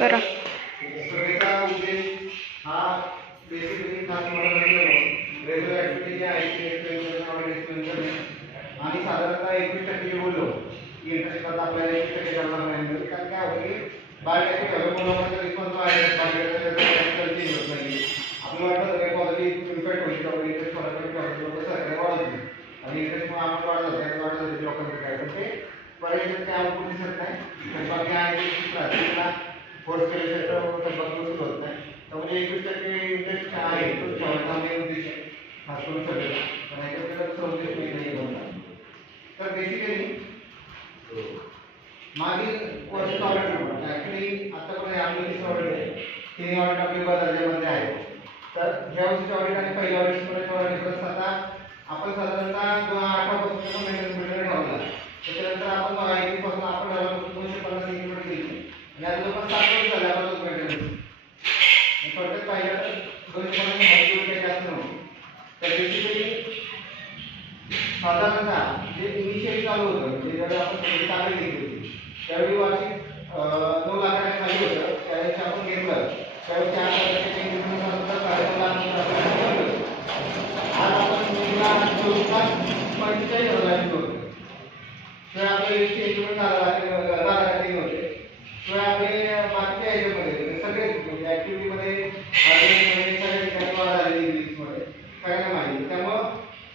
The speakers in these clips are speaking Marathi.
करा. सर्वेचा उद्देश हा बेसिकली खास रेग्युलर ऍक्टिव्हिटी जी आहे ती एक्सप्लेन करणे आणि साधारणतः 21% बोललो की इंटरेस्ट करता आपल्याला 21% करणार नाही. कारण काय होतं की बायोटेक्निक डेव्हलपमेंटचा रिस्पॉन्स आहे बायोटेक्निकल चेंज होत नाही. आपल्याला वाटतं की पॉझिटिव्ह इफेक्ट होईल तर इंटरेस्ट फॉरवर्ड लोक सरकार वाढत नाही आणि इंटरेस्ट मग आपण वाढत जाते वाढत जाते लोकांचं काय पण ते पर्यंत काय आउटपुट दिसत नाही. तर बाकी आहे फोर्स केल्याशिवाय तर बघू होत नाही. त्यामुळे 21% इंटरेस्ट आहे तो ठेवायचा मेन उद्देश आहे खास करून सगळे पण याच्याकडे दुसरा उद्देश नाही आहे. तर बेसिकली मागील वर्षाचा ऑडिट ॲक्च्युली आतापर्यंत आपली ऑडिट आहे तिन्ही ऑडिट आपली दर्जामध्ये आहे. तर ज्या वर्षीच्या ऑडिट आणि पहिल्या ऑडिट आता आपण साधारणतः 2018 पासून मेंटेनन्स मीटर ठेवला. त्याच्यानंतर आपण 2021 पासून आपण 250 इम्प्लिमेंट केली आणि आता जवळपास 7 वर्ष झाले आपण तो मेंटेनन्स थोडक्यात पाहिलं तर 250 माहिती काही जास्त नव्हती. तर बेसिकली साधारणतः जे इनिशियल चालू होतं म्हणजे ज्यावेळी आपण सगळी कागद घेतली होती त्यावेळी वार्षिक 9 लाखाच्या खाली होतं. त्यावेळेस आपण घेतलं त्यावेळी 4 लाखाचे इन्व्हेस्टमेंट 9.5 लाख आज आपण 45,000 होतो. तर आपले इन्व्हेस्टमेंट होते शिवाय आपले बाकीच्या ह्याच्यामध्ये सगळेच म्हणजे ॲक्टिव्हिटीमध्ये सगळ्या ठिकाणी वाढ झालेली इंग्लिशमध्ये सगळ्यांना माहिती. त्यामुळं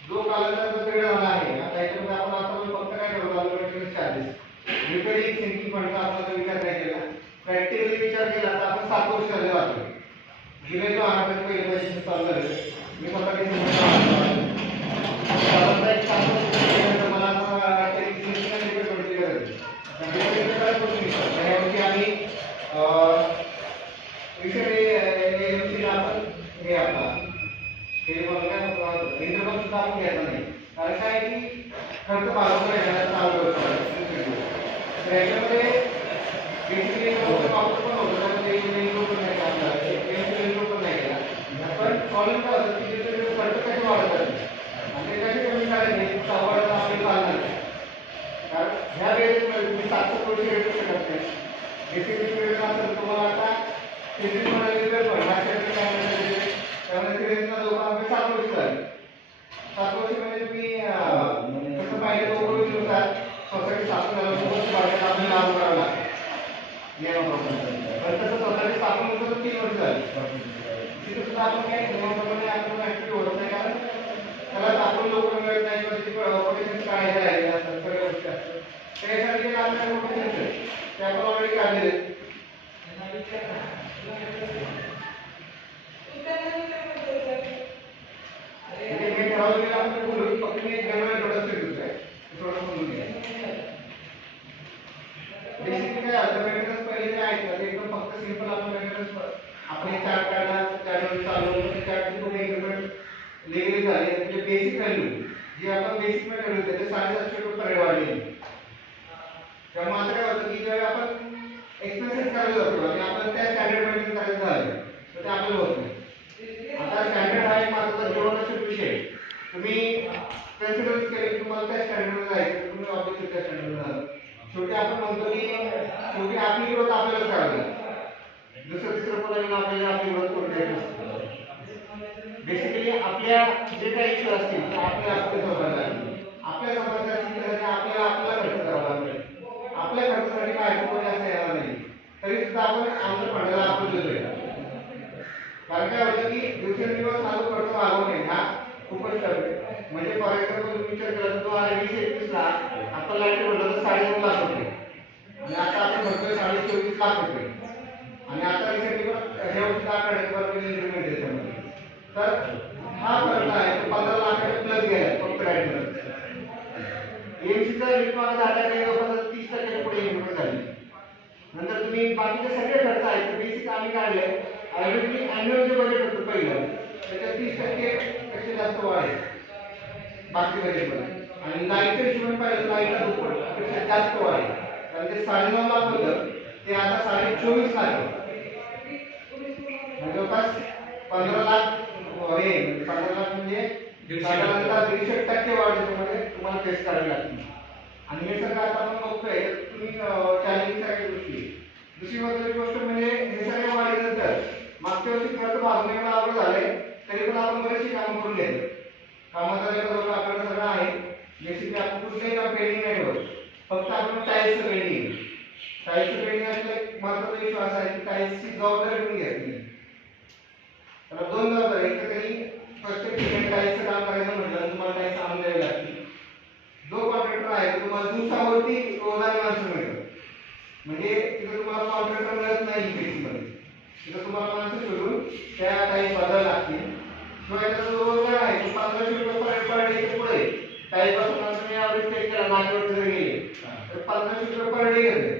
जो कालांतराचा पिरियड झाला आहे आता याच्यामध्ये आपण आता फक्त काय करतो मेंटेनन्स चार्जेस रिपेअरिंग सिंकिंग फंडचा आपण विचार नाही केला. प्रॅक्टिकली विचार केला तर आपण 7 वर्ष झाले वाटतो जुलै 2018 पहिले पैसे चालू झाले. मी स्वतः मला आता यावर्षी आम्ही रिसेंटली आपण हे आपला इंटरव्ह्यू सुद्धा आपण घ्यायचा नाही. कारण काय की खर्च भागवतो चालू तर याच्यामध्ये बेसिकली वापर पण होतो त्यामध्ये पण नाही पण नाही केला पण प्रॉब्लेम काय होतं की त्याचे खर्च कसे वाढत आणि ते कसे कमी करायचे आवड आपली चालणार नाही. कारण ह्या वेळेस तुम्ही 700 कोटी भेटू शकत नाही. बेसिकली वेळ असेल तुम्हाला आता त्यामुळे सिरीजला दोघं आम्ही 7 वर्ष झाली. 7 वर्ष म्हणजे तुम्ही कसं पाहिजे लोकनुसार सोसायटी स्थापन झाल्यावर भाड्याला आपल्याला लागू करावं लागतं नियमाप्रमाणे. पण तसं सोसायटी स्थापन होतं तर 3 वर्ष झाली. तिथे सुद्धा आपण काही नियमाप्रमाणे आपण ऍक्टिव्ह होत नाही कारण त्याला आपण लोक मिळत नाही किंवा त्याची पोटेन्शियल काय आहे असतात सगळ्या गोष्टी असतात. त्यासाठी जे आपल्याला पोटेन्शियल ते आपण ऑलरेडी काढलेले आहेत. आपण चार्ट काढला चार्टवर चालवलं चार्टची तुम्ही इन्क्रिमेंट लिगली झाली म्हणजे बेसिक व्हॅल्यू जी आपण बेसिक मध्ये ठेवली होती ते 750 रुपये वाढली. त्यामुळे आता काय होतं की ज्यावेळी आपण एक्सपेन्सेस करायला जातो आणि आपण त्या स्टँडर्ड मेंटेन करायचं झालं तर ते आपल्याला होत नाही. आता स्टँडर्ड हा एक महत्त्वाचा जीवनाचा विषय तुम्ही कन्सिडर केले तुम्हाला त्या स्टँडर्डमध्ये जायचं तुम्ही ऑब्जेक्टिव्ह त्या स्टँडर्डमध्ये झालं. शेवटी आपण म्हणतो की शेवटी आपली ग्रोथ आपल्याला करावी लागते. दुसरं तिसरं कोणाला आपल्याला आपली ग्रोथ करून द्यायची. बेसिकली आपल्या जे काही इश्यू असतील ते आपल्याला आपले सोडवायला लागतील. आपल्या समस्या असतील तर आपल्याला आपला खर्च करावा लागेल. आपल्या खर्चासाठी काय कोणी असं येणार नाही तरी सुद्धा आपण आमच्या फंडाला आपण देतोय. कारण काय होतं की दिवसेंदिवस हा जो खर्च वाढवणे हा खूपच टफ आहे. म्हणजे फॉर एक्झाम्पल विचार केला तर 2020-21 ला आपण लाईट भरलं तर 2.5 लाख रुपये आणि आता आपण भरतोय 24.5 लाख रुपये आणि आता रिसेंटली पण हे वर्षी 8 इन्क्रिमेंट त्याच्यामध्ये. तर हा खर्च आहे तो 15 लाखाच्या प्लस गेला फक्त लाईट एमसीचा रिक्वायरमेंट आता काही जवळपास 30% पुढे इन्क्रिमेंट झाली. नंतर तुम्ही बाकीचे सगळे खर्च आहेत तर बेसिक आम्ही काढले ऑलरेडी अॅन्युअल जे बजेट होतं पहिलं त्याच्यात 30% पेक्षा जास्त वाढ आहे बाकी बजेटमध्ये आणि लाईटच्या हिशोबाने पाहिलं लाईटला दुप्पटपेक्षा जास्त वाढ आहे. कारण ते 9.5 लाख होतं ते आता 24.5 लाख जवळपास 15 लाख हे 15 लाख म्हणजे साधारणतः 150% वाढ त्याच्यामध्ये तुम्हाला फेस करावी लागते. आणि हे सगळं आता आपण बघतोय तुम्ही चॅलेंजिंग सगळ्या गोष्टी. दुसरी महत्त्वाची गोष्ट म्हणजे फार्मिंग अवघड झालंय तरी पण आपण बरेचशी कामं करून घेतो. कामाचा लेवल आपल्याला सगळं आहे. बेसिकली आपण कुठलंही काम पेंडिंग नाही ठेवत. फक्त आपण टाईल्सचं पेंडिंग असलं एक महत्त्वाचा विषय असा आहे की टाईल्सची जबाबदारी तुम्ही घ्यायची. त्याला दोन जबाबदारी. एक तरी प्रत्येक ठिकाणी टाईल्सचं काम करायचं म्हटलं तुम्हाला टाईल्स आणून द्यावी लागतील. जो कॉन्ट्रॅक्टर आहे तुम्हाला दिवसावरती रोजाने माणसं मिळतात. म्हणजे तिथं तुम्हाला कॉन्ट्रॅक्टर मिळत नाही बेसिकमध्ये. तिथं तुम्हाला माणसं शोधून त्या टाईल्स बदलायला लागतील. शिवाय त्याचा जो रोजगार आहे तो 1500 रुपये पर डे पुढे टाईल्स पासून माणसाने ॲव्हरेज चेक केला नागेवर जर गेले तर 1500 रुपये पर डे घेतले.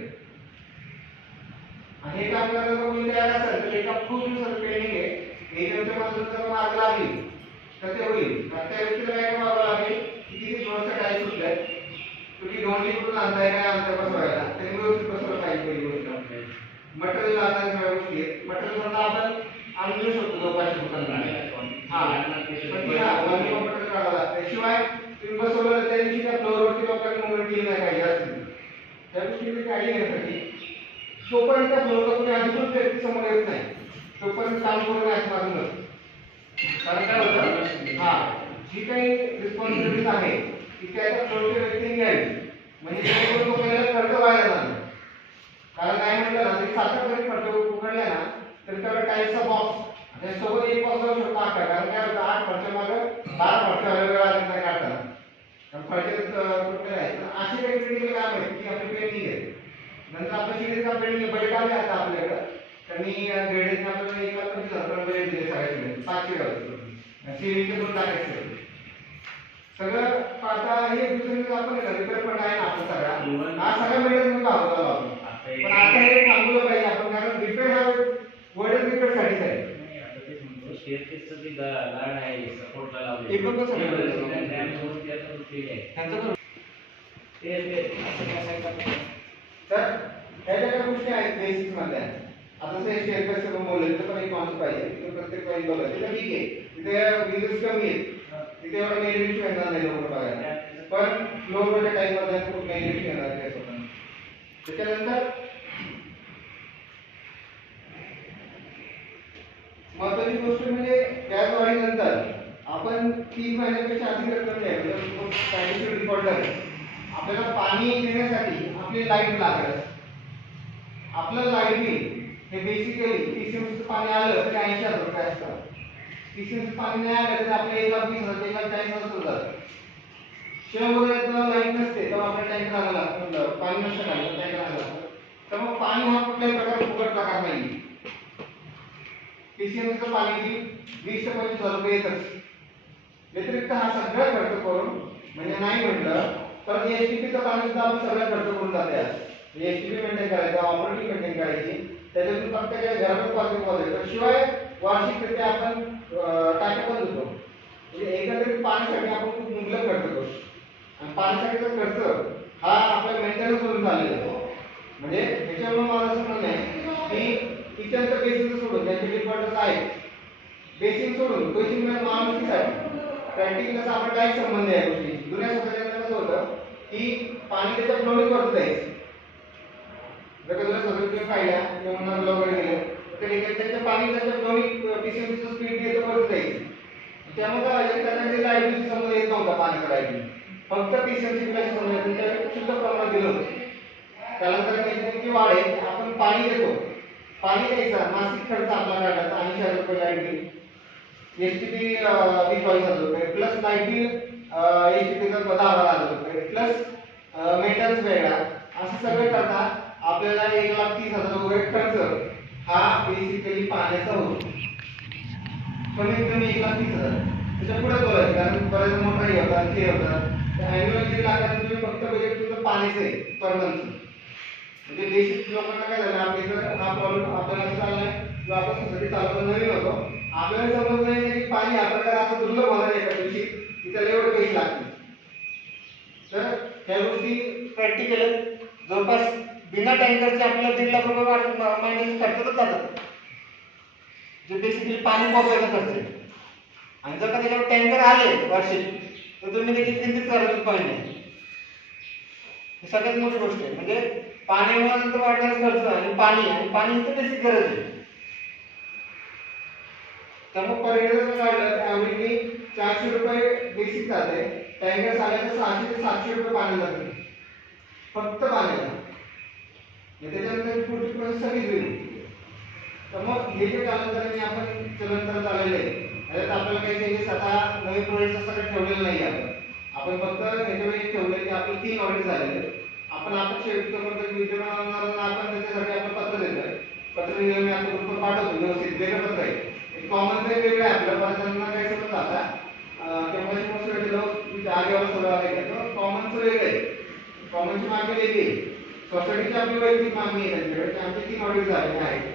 आणि हे काम करायला कोणी तयार असेल तर एका खूप दिवसाचं पेंडिंग आहे. एजंटच्या माणसाचा मार्ग लागली तर ते होईल. त्या व्यक्तीला काय करावं लागेल की किती दिवसाच्या टाईल्स सुटल्यात, तुम्ही दोन्ही कुठून आणताय काय आणताय बसवायला ते व्यवस्थित बसवलं पाहिजे. पहिली गोष्ट मटेरियल आणणाऱ्या सगळ्या गोष्टी आहेत. मटेरियल म्हणून आपण आणून देऊ शकतो जवळपासच्या दुकानात. मटेरियल काढावं लागतं. शिवाय तुम्ही बसवलं त्या दिवशी त्या फ्लोअरवरती लोकांनी मुवमेंट केली नाही पाहिजे असतील त्या गोष्टीची काळजी घेण्यासाठी तोपर्यंत त्या फ्लोअरला कोणी अधिकृत व्यक्ती समोर येत नाही तोपर्यंत काम करू नये असं माझं मत. कारण काय होतं जी काही रिस्पॉन्सिबिलिटीज आहे ती त्या फ्लोअरच्या व्यक्तीने घ्यावी. म्हणजे जेणेकरून तो पहिला खर्च व्हायला जाणार. कारण काय म्हटलं ना तरी 7 जरी खर्च उघडला ना तरी त्याला टाईल्सचा बॉक्स त्याच्यासोबत एक बॉक्स जाऊ शकतो 8. कारण काय होतं 8 खर्च मागं 12 खर्च वेगवेगळा नाही काढताना खर्च कुठले आहे. अशी काही क्रिटिकल काम आहे की आपली पेंडिंग आहे. नंतर आपलं सिरीज काम पेंडिंग बजेट आले आता आपल्याकडं. त्यांनी ग्रेडेजने आपल्याला 1,25,000 बजेट दिले सगळ्याकडे 500 गाव सिरीजचे 2 टाकायचे सगळं. आता हे दुसरं आपण रिपेअर फंड आहे ना आपला सगळा हा सगळा मिळत म्हणून भागवला आपण. पण आता हे थांबवलं पाहिजे आपण कारण रिपेअर हा वर्ल्ड रिपेअरसाठीच आहे. शेअरचं जे गार्ड आहे सपोर्टला लावले एकदम कसं तर ह्या ज्या गोष्टी आहेत बेसिक्स मध्ये आता ते शेअर कसं बोलले तर पण एक माणूस पाहिजे प्रत्येक वेळी बघायचं तर ठीक आहे. तिथे बिझनेस कमी आहे तिथे एवढं मेरिट येणार नाही लोक बघायला. पण फ्लोअरच्या टाईम मध्ये खूप मेरिट येणार आहे स्वतः. त्याच्यानंतर महत्वाची गोष्ट म्हणजे गॅस वाढीनंतर आपण 3 महिन्यापेक्षा अधिक रक्कम द्यावी. फायनान्शियल डिफॉल्टर आपल्याला पाणी देण्यासाठी आपली लाईट लागेल. आपलं लाईट बिल हे बेसिकली पीसीएमसीचं पाणी आलं तरी 80,000 रुपये असतं. पीसीएमसीचं पाणी नाही आलं तर आपले 1,20,000 1,40,000 होतात. शहरात लाईट नसते तेव्हा आपल्याला टँकर आणायला लागतं. पाणी नसतं आलं टँकर आणायला लागतं. तर मग पाणी हा कुठल्याही प्रकारे फुकट प्रकार नाही. पीसीएमसीचं पाणी बिल 20 ते 25,000 रुपये येतच. व्यतिरिक्त हा सगळा खर्च करून म्हणजे नाही म्हटलं तर एसटीपीचं पाणी सुद्धा आपण सगळा खर्च करून जाते. एसटीपी मेंटेन करायचा ऑपरेटिंग मेंटेन करायची त्याच्यातून प्रत्येकाच्या घरातून पाणी वाजायचं. शिवाय वार्षिकरित्या आपण टाक्या पण देतो. म्हणजे एकंदरीत पाण्यासाठी आपण खूप मुबलक खर्च करतो. आणि पाण्यासाठीचा खर्च हा आपल्या मेंटेनन्स वरून झालेला आहे. म्हणजे ह्याच्यावरून मला असं म्हणणं आहे की किचनचं बेसिक सोडून त्यांचे डिफॉल्टर्स आहेत बेसिक सोडून बेसिक माणुसकीसाठी प्रॅक्टिकल असा आपला काय संबंध आहे गोष्टी. जुन्या सोसायटीला कसं होतं की पाणी त्याच्या फ्लोरिंग करत जायचं. जर जुन्या सोसायटीला पाहिल्या किंवा म्हणून वगैरे गेले तर त्याच्या पाणी त्याच्या फ्लोरिंग पीसीएमसीचं स्पीड घेतं करत जायचं. त्यामुळे त्याच्याकडे लाईट बिलची समज येत नव्हता पाण्याचा लाईट बिल फक्त पीसीएमसी बिलाची समज त्याच्याकडे शुद्ध प्रमाणात दिलं होतं. त्यानंतर त्याची वाढ आहे आपण पाणी देतो. पाणी द्यायचा मासिक खर्च आपला काढायचा 80,000 रुपये लाईट बिल. एसटीपी 20,000 रुपये प्लस लाईट बिल एसटीपीचा 10,000 रुपये प्लस मेंटेनन्स वेगळा असं सगळं करता आपल्याला 1,30,000 रुपये खर्च हा बेसिकली पाण्याचा होतो. कमीत कमी 1,30,000. त्याच्या पुढे बोलायचं कारण बरेच मोठा होतात ते होतात. अॅन्युअल 1,00,000 लाखाचं तुम्ही फक्त बजेट तुमचं पाण्याचं आहे पर मंथ. म्हणजे बेसिक लोकांना काय झालं आपल्या हा प्रॉब्लेम आपल्याला चाललाय किंवा आपण सोसायटी चालवताना नवीन होतो आपल्याला समजलं नाही की पाणी हा प्रकार असं दुर्लभ होणार एका दिवशी की त्याला एवढे पैसे लागतील. तर त्या गोष्टी प्रॅक्टिकल जवळपास बिना टँकरचे आपल्याला 1,50,000 रुपये महिन्याचे खर्चच जातात जे बेसिकली पाणी पोहोचवायचं खर्च आहे. आणि जर का त्याच्यावर टँकर आले वार्षिक तर तुम्ही त्याची किंमत करायची पाहिजे. ही सगळ्यात मोठी गोष्ट आहे. म्हणजे पाण्यामुळे वाढणारा खर्च आणि पाणी इथे बेसिक गरज आहे. तर मग पर हेक्टर जर काढलं तर ॲव्हरेजली 400 रुपये बेसिक जाते, टँकर आलं तर 600 ते 700 रुपये पाण्याला जाते, फक्त पाण्याला. त्याच्यानंतर पुढची प्रोसेस सगळी वेगळी. तर मग हे जे कालांतराने आपण चलन करत आलेले आहे, त्याच्यात आपल्याला काही चेंजेस आता नवीन प्रोजेक्ट असं काही ठेवलेलं नाही आहे. आपण फक्त याच्यावेळी ठेवले की आपले 3 ऑडिट झालेले. आपण शेवटी करतो की विद्यमानांना आपण त्याच्यासाठी आपण पत्र देतोय. पत्र दिलं मी आता ग्रुपवर पाठवतो, व्यवस्थित वेगळं पत्र आहे. एक कॉमन तर वेगळं आहे आपलं, बऱ्याच काय समजत आता केव्हाची गोष्ट दिलं जागेवर सगळं आहे तर कॉमनचं वेगळं आहे. कॉमनची मागणी वेगळी आहे. सोसायटीची आपली वैयक्तिक मागणी आहे त्यांच्याकडे, की आमचे 3 ऑडिट झालेले आहेत.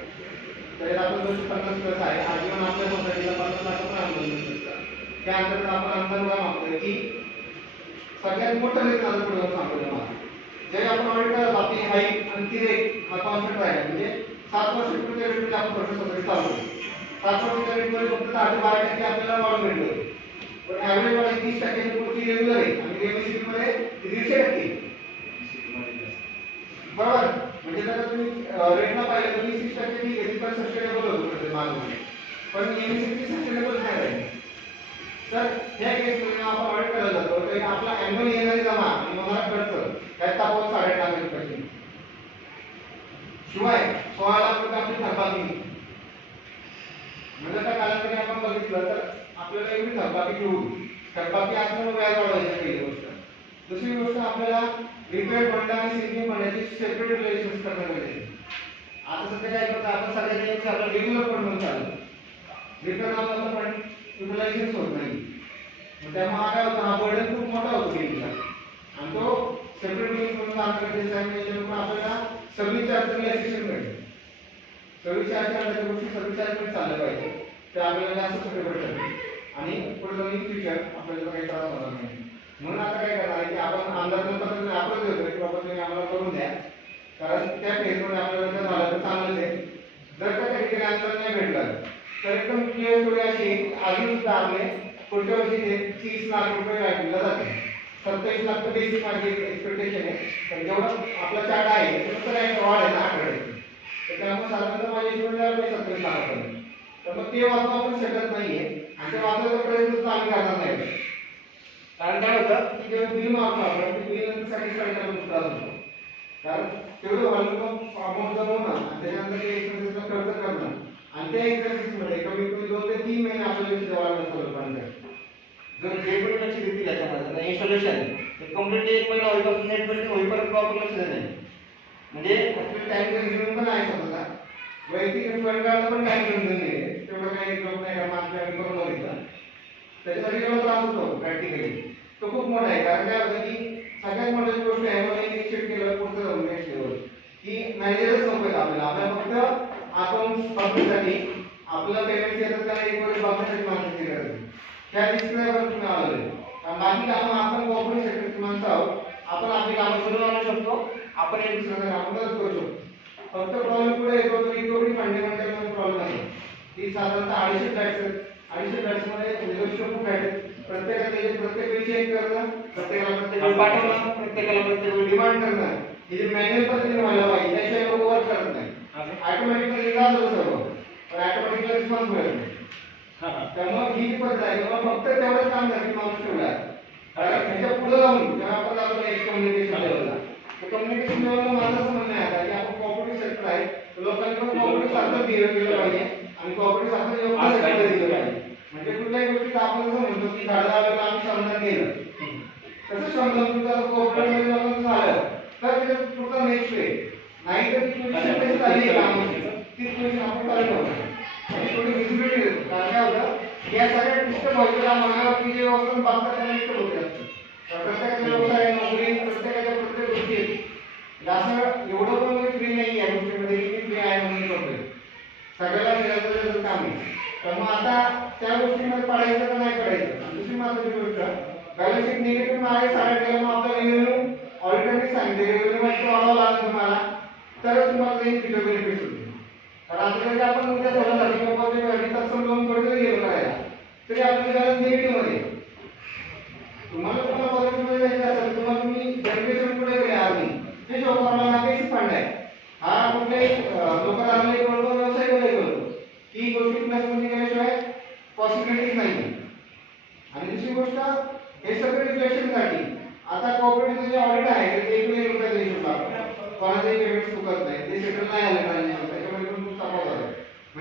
तर आपण 250 प्लस आहे, आजीवन आपल्या सोसायटीला 50 लाखाचं आंदोलन शकतं. त्या अंतर्गत आपण अंतर्गत मागतोय की सगळ्यात मोठं रेट झालं पुढे सांगतो मला. जरी आपण ऑडिट करत आपली हाईट आणि ती रेट हा कॉन्स्टंट राहिला, म्हणजे 7 वर्ष पूर्वी रेट आपण प्रोसेस सोसायटी चालू 7 वर्षाच्या रेटमध्ये फक्त 10 ते 12% आपल्याला वाढ मिळते. पण ॲव्हरेज वाढ 30% पुढची रेग्युलर आहे आणि एमएससी मध्ये 150%. बरोबर. म्हणजे जर तुम्ही रेटला पाहिलं तर 30% ठीक आहे, पण सस्टेनेबल होतो मागणी, पण एमएससी सस्टेनेबल नाही राहील. तर ह्या केसमध्ये आपण ऑडिट करायला जातो तर आपला अॅन्युअल येणारी जमा आणि होणारा खर्च त्यात तापवत 8.5 लाख रुपये. शिवाय 16 लाख रुपये आपली थकबाकी. म्हणजे त्या कालावधीने आपण बघितलं तर आपल्याला एवढी थकबाकी घेऊ, थकबाकी असल्यामुळे व्याज वाढवायची पहिली गोष्ट. दुसरी गोष्ट आपल्याला रिपेअर फंड आणि सेव्हिंग फंडाची सेपरेट रिलेशन्स करणं गरजेचं आहे. आता सध्या काय करतो आपण सगळ्या आपला रेग्युलर फंड म्हणून चालू, रिपेअर नावाचा फंड युटिलायझेशन होत नाही. त्यामुळे काय होतं, हा बर्डन खूप मोठा होतो बँकेला आणि तो सेपरेट बिलिंग म्हणून काम करण्याचा आहे. त्यामुळे आपल्याला सर्व्हिस चार्जला एक्सेशन मिळेल. सर्व्हिस चार्ज गोष्टी सर्व्हिस चार्जमध्ये चाललं पाहिजे, ते आपल्याला जास्त सोपे पडतात आणि पुढे जाऊन फ्युचर आपल्याला काही त्रास होणार नाही. म्हणून आता काय करणार आहे की आपण अंदाजन पद्धतीने आपण देतोय की बाबा तुम्ही आम्हाला करून द्या, कारण त्या फेजमध्ये आपल्याला जर झालं तर चांगलंच आहे. जर का त्या ठिकाणी आन्सर नाही भेटलं तर एकदम क्लिअर स्टोरी अशी आहे की अजून सुद्धा आपले पुढच्या वर्षी 30 लाख रुपये लागले जाते. 27 लाख तर बेसिक माझी एक्सपेक्टेशन आहे, पण जेवढा आपला चार्ट आहे त्याचं एक वाढ आहे ना आठवडे, तर त्यामुळे साधारणतः माझ्या हिशोबाने 27 लाखापर्यंत. तर मग ते वाचू आपण शकत नाहीये आणि ते वाचण्याचा प्रयत्न सुद्धा आम्ही करणार नाही. कारण काय होतं की जेव्हा बिल मागतो आपण ते बिल नंतर सॅटिस्फाय करायला त्रास होतो, कारण तेवढं व्हॉल्यूम अमाऊंट जमवणं आणि त्याच्यानंतर ते एक्सपेन्सेसचा खर्च करणं आणि त्या एक्सपेन्सेसमध्ये कमीत कमी 2 ते 3 महिने आपल्याला द्यावं लागतं. जर जे कोणी लक्ष देतील याच्यामध्ये इन्स्टॉलेशन ते कम्प्लीटली 1 महिना होईपासून नेट बिल्डिंग होईपर्यंत प्रॉपर लक्ष देत नाही. म्हणजे आपल्याला टाइम कन्झ्युमिंग पण आहे स्वतःचा, वैयक्तिक फंडाला पण टाइम कन्झ्युमिंग आहे. तेवढं काही जॉब नाही करणार आपल्याला करून बघितलं त्याच्यासाठी जेवढा त्रास होतो प्रॅक्टिकली तो खूप मोठा आहे. कारण काय होतं की सगळ्यात मोठी गोष्ट आहे मला इनिशिएट केलं पुढचं जाऊन नेक्स्ट लेवल की मॅनेजरच नको आपल्याला. आपल्याला फक्त अकाउंट्स बघण्यासाठी आपल्याला पेमेंट येतात का एक वेळ बघण्यासाठी माणसाची गरज आहे. त्या डिस्प्लेवर तुम्ही आलेले बाकी कामं आपण कोऑपरेटिव्ह सेक्टरची माणसं आहोत, आपण आपली कामं सुरू आणू शकतो, आपण एक दुसऱ्याला कामं मदत करू शकतो. फक्त प्रॉब्लेम पुढे येतो तो रिकव्हरी फंडेमेंटल प्रॉब्लेम आहे की साधारणतः 250 फ्लॅट्स मध्ये निगोशिएबल खूप आहेत. प्रत्येक वेळी चेक करणं, प्रत्येकाला प्रत्येक पाठवणं, प्रत्येकाला प्रत्येक वेळी डिमांड करणं, हे जे मॅन्युअल पद्धतीने व्हायला पाहिजे त्याशिवाय लोक वर्क करत नाही. ऑटोमॅटिकली जातं सर्व पण ऑटोमॅटिकली रिस्पॉन्स मिळत नाही. त्यामुळे ही जी पद्धत आहे तेव्हा फक्त तेवढंच काम झालं की माणूस ठेवला, कारण त्याच्या पुढे जाऊन जेव्हा आपण जातो एक कम्युनिकेशन लेवलला, तर कम्युनिकेशन लेवलला माझं असं म्हणणं आहे आता की आपण कोऑपरेटिव्ह सेक्टर आहे, लोकांनी पण कोऑपरेटिव्ह सारखं बिहेव केलं पाहिजे आणि कोऑपरेटिव्ह सारखं योगदान दिलं पाहिजे. म्हणजे कुठल्याही गोष्टीत आपण असं म्हणतो की झाडं लावायला आम्ही श्रमदान केलं, तसं श्रमदान तुमचं कोऑपरेटिव्ह मध्ये झालं तर त्याच्यात पुढचा नेक्स्ट वे नाही तर ती पोझिशन झाली कामाची ती पोझिशन आपण चालू ठेवतो आणि थोडी विजिबिलिटी देतो. कारण काय होतं या सगळ्या डिस्टर्ब व्हायच्या मनावरती जे व्यवस्था बांधतात त्यांना डिस्टर्ब होते असतं. प्रत्येकाचा व्यवसाय नोकरी प्रत्येकाच्या प्रत्येक गोष्टी आहेत असं एवढं पण फ्री नाही या गोष्टीमध्ये की फ्री आहे म्हणून करतोय, सगळ्याला मिळालं काम आहे. तर मग आता त्या गोष्टीमध्ये पडायचं का नाही पडायचं. आणि दुसरी महत्त्वाची गोष्ट बॅलन्स शीट निगेटिव्ह आहे 8.5 मग आपला रेव्हेन्यू ऑडिटरने सांगितले रेव्हेन्यू माहिती वाढवावं लागेल तुम्हाला तरच तुम्हाला काही फ्युचर बेनिफिट होतील. कारण आता जरी आपण उद्या सगळं झालं किंवा ते तत्सम लोन थोडं जरी गेलो करायला तरी आपली बॅलन्स निगेटिव्ह मध्ये तुम्हाला पॉझिटिव्ह मध्ये जायचं असेल तुम्हाला तुम्ही जनरेशन पुढे गेले आम्ही ते शो करायला लागायची फंड आहे. हा कुठल्याही लोकांना एक व्यवसाय वगैरे करतो की गोष्टी प्लस मध्ये गेल्याशिवाय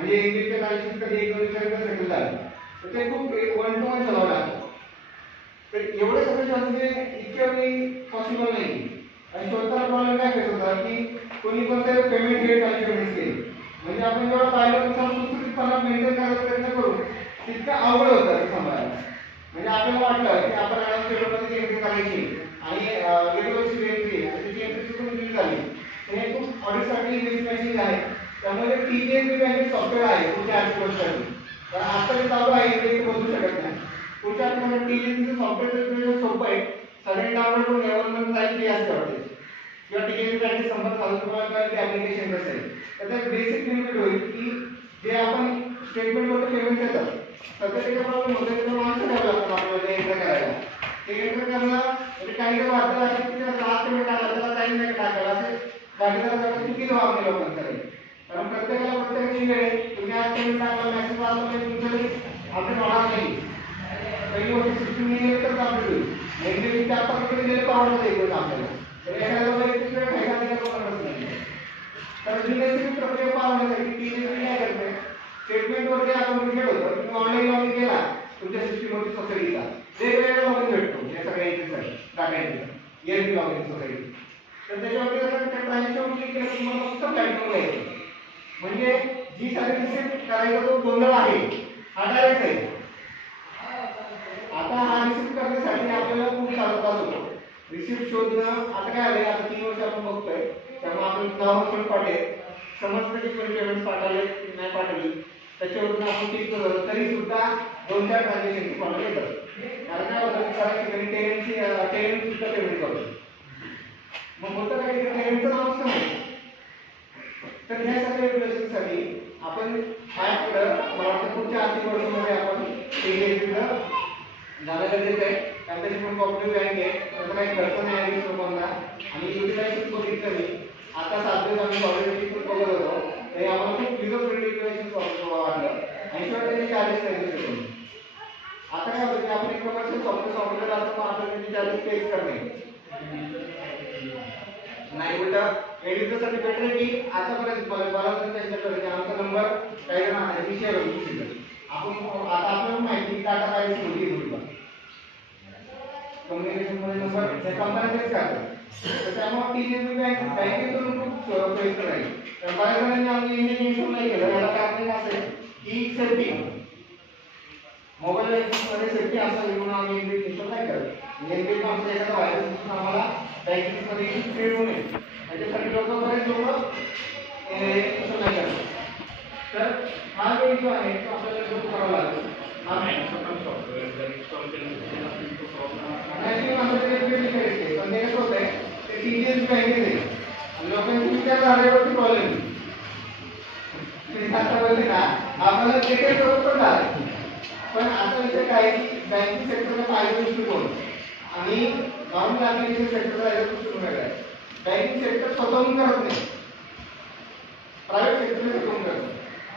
म्हणजे इंग्लिशच्या कॉलेज कधी 1-2 दिवसांनी सेटल झालं तर ते खूप 1 to 1 चालवावं लागतं. तर एवढं सगळं म्हणजे इतकं काही पॉसिबल नाही. आणि स्वतःला प्रॉब्लेम काय फेस होता की कोणी कोणतं पेमेंट डेट कॅल्क्युलेट केली म्हणजे आपण जेव्हा पाहिलं तर सुटसुटीतपणा मेंटेन करायचा प्रयत्न करू तितकं अवघड होतं ते सांभाळायला. म्हणजे आपल्याला वाटलं की आपण अनाउन्स पेपरमध्ये एंट्री करायची आणि रेग्युलरची एंट्री त्याची एंट्री सुद्धा दिली झाली. हे खूप ऑडिटसाठी इन्व्हेस्टमेंट आहे. त्यामुळे टीजीएसबी बँकेत सॉफ्टवेअर आहे पुढच्या 8 वर्षासाठी. कारण आता जे चालू आहे ते बदलू शकत नाही. पुढच्या आठवड्यात टीजीएसबी सॉफ्टवेअर सोपं आहे. सगळ्यांनी डाउनलोड करून गव्हर्नमेंट जाईल फ्री असते वाटते. किंवा टीजीएसबी बँकेत संपर्क साधून तुम्हाला कळेल की ॲप्लिकेशन कसं आहे. त्याचा बेसिक बेनिफिट होईल की जे आपण स्टेटमेंटवरती पेमेंट देतात सध्या त्याचा प्रॉब्लेम होतो की माणसं द्यावं लागतं आपल्याला एंटर करायला. ते एंटर करणं म्हणजे काही जर वाटतं असेल की त्याला 10 पेमेंट टाकायला त्याला काही नाही टाकायला असे भागीदारासाठी चुकीचं वागणे लोकांकडे. कारण प्रत्येकाला प्रत्येकाची वेळ आहे. तुम्ही आज पेमेंट टाकला मेसेज वाचला म्हणजे तुमचं अपडेट होणार नाही. पहिली गोष्ट सिस्टम येईल तर अपडेट होईल. नेमके 4-5 दिले परवडत आहे आपल्याला. तर एखाद्या वेळेला एक वेळ फायदा दिला परवडत नाही. तर जी प्रक्रिया पाहण्यासाठी टीजीएसबी काय करते स्टेटमेंटवरती आपण रिजेक्ट होतो किंवा ऑनलाईन लॉगिन केला तुमच्या सिस्टमवरती सोसायटीचा वेगवेगळ्या लॉगिन भेटतो या सगळ्या एंट्रीसाठी डाटा एंट्री एअरबी लॉगिन सोसायटी. तर त्याच्यावरती जर त्या ट्रान्झॅक्शन क्लिक केलं तुम्हाला फक्त प्लॅटफॉर्मला येतं. म्हणजे जी सगळी रिसिप्ट करायचा जो गोंधळ आहे हा डायरेक्ट आहे. आता हा रिसिप्ट करण्यासाठी आपल्याला खूप सारा त्रास होतो. रिसिप्ट शोधणं आता काय आलंय आता 3 वर्ष आपण बघतोय त्यामुळे आपण गव्हर्नमेंट पाठवते समजतं की कोणी पेमेंट पाठवले की नाही पाठवली त्याच्यावरून आपण क्लिक करतो तरी सुद्धा 2-4 ट्रान्झॅक्शन फॉलो येतात. कारण काय होतं की काही ठिकाणी टेरेंट सुद्धा पेमेंट करतो. मग होतं काय की टेरेंटचं नाव असतं तर ह्या सगळ्या रेग्युलेशनसाठी आपण ॲपकडं मला वाटतं पुढच्या आर्थिक वर्षामध्ये आपण टीजीएसबीला जाणं गरजेचं आहे. कारण त्याची पण कॉपरेटिव्ह बँक आहे त्याचा काही खर्च नाही आहे लोकांना आणि युटिलायझेशन बघितलं मी आता 7 दिवस आम्ही कॉलेजची पण बघत होतो ते आम्हाला खूप युजर फ्रेंडली युटिलायझेशन वाटलं आणि शिवाय त्याचे चार्जेस नाही देऊ शकतो. आता काय होतं की आपण एक प्रकारचे सॉफ्टवेअर असतो आपल्याला त्याचे चार्जेस पेच करणे नाही उलट एडिटरसाठी बेटर आहे की आतापर्यंत बराच त्यांच्याकडे आमचा नंबर काही जण आहे शेअर होतो आपण आता आपल्याला माहिती डाटा प्रायव्हसी होती गुगलला कम्युनिकेशन मध्ये नंबर त्या कंपन्यांनीच करतात. तर त्यामुळे टीजीएसबी बँकेतून खूप सोयीस्कर आहे. तर बऱ्याच जणांनी आम्ही इंडियन इन्शुरन्स नाही केलं याला कारण असं आहे की सेफ्टी मोबाईल बँकिंगमध्ये सेफ्टी असावी म्हणून आम्ही इंडियन इन्शुरन्स नाही करत. नेमके आमच्या एखादा व्हायरस आम्हाला बँकिंगमध्ये क्रिएट होऊ नये त्याच्यासाठी लोक बरेच लोक इन्शुरन्स नाही करतात. तर हा जो इश्यू आहे तो आपल्याला सुरू करावा लागेल. लोकांची विचारधारेवरती प्रॉब्लेम आपल्याला क्रिकेट पण झालं पण आता विषय काय की बँकिंग सेक्टरचा फायदा दृष्टिकोन आणि नॉर्मल ऍप्लिकेशन सेक्टरचा दृष्टिकोन वेगळा आहे. बँकिंग सेक्टर स्वतःहून करत नाही प्रायव्हेट सेक्टरने स्वतःहून करतं.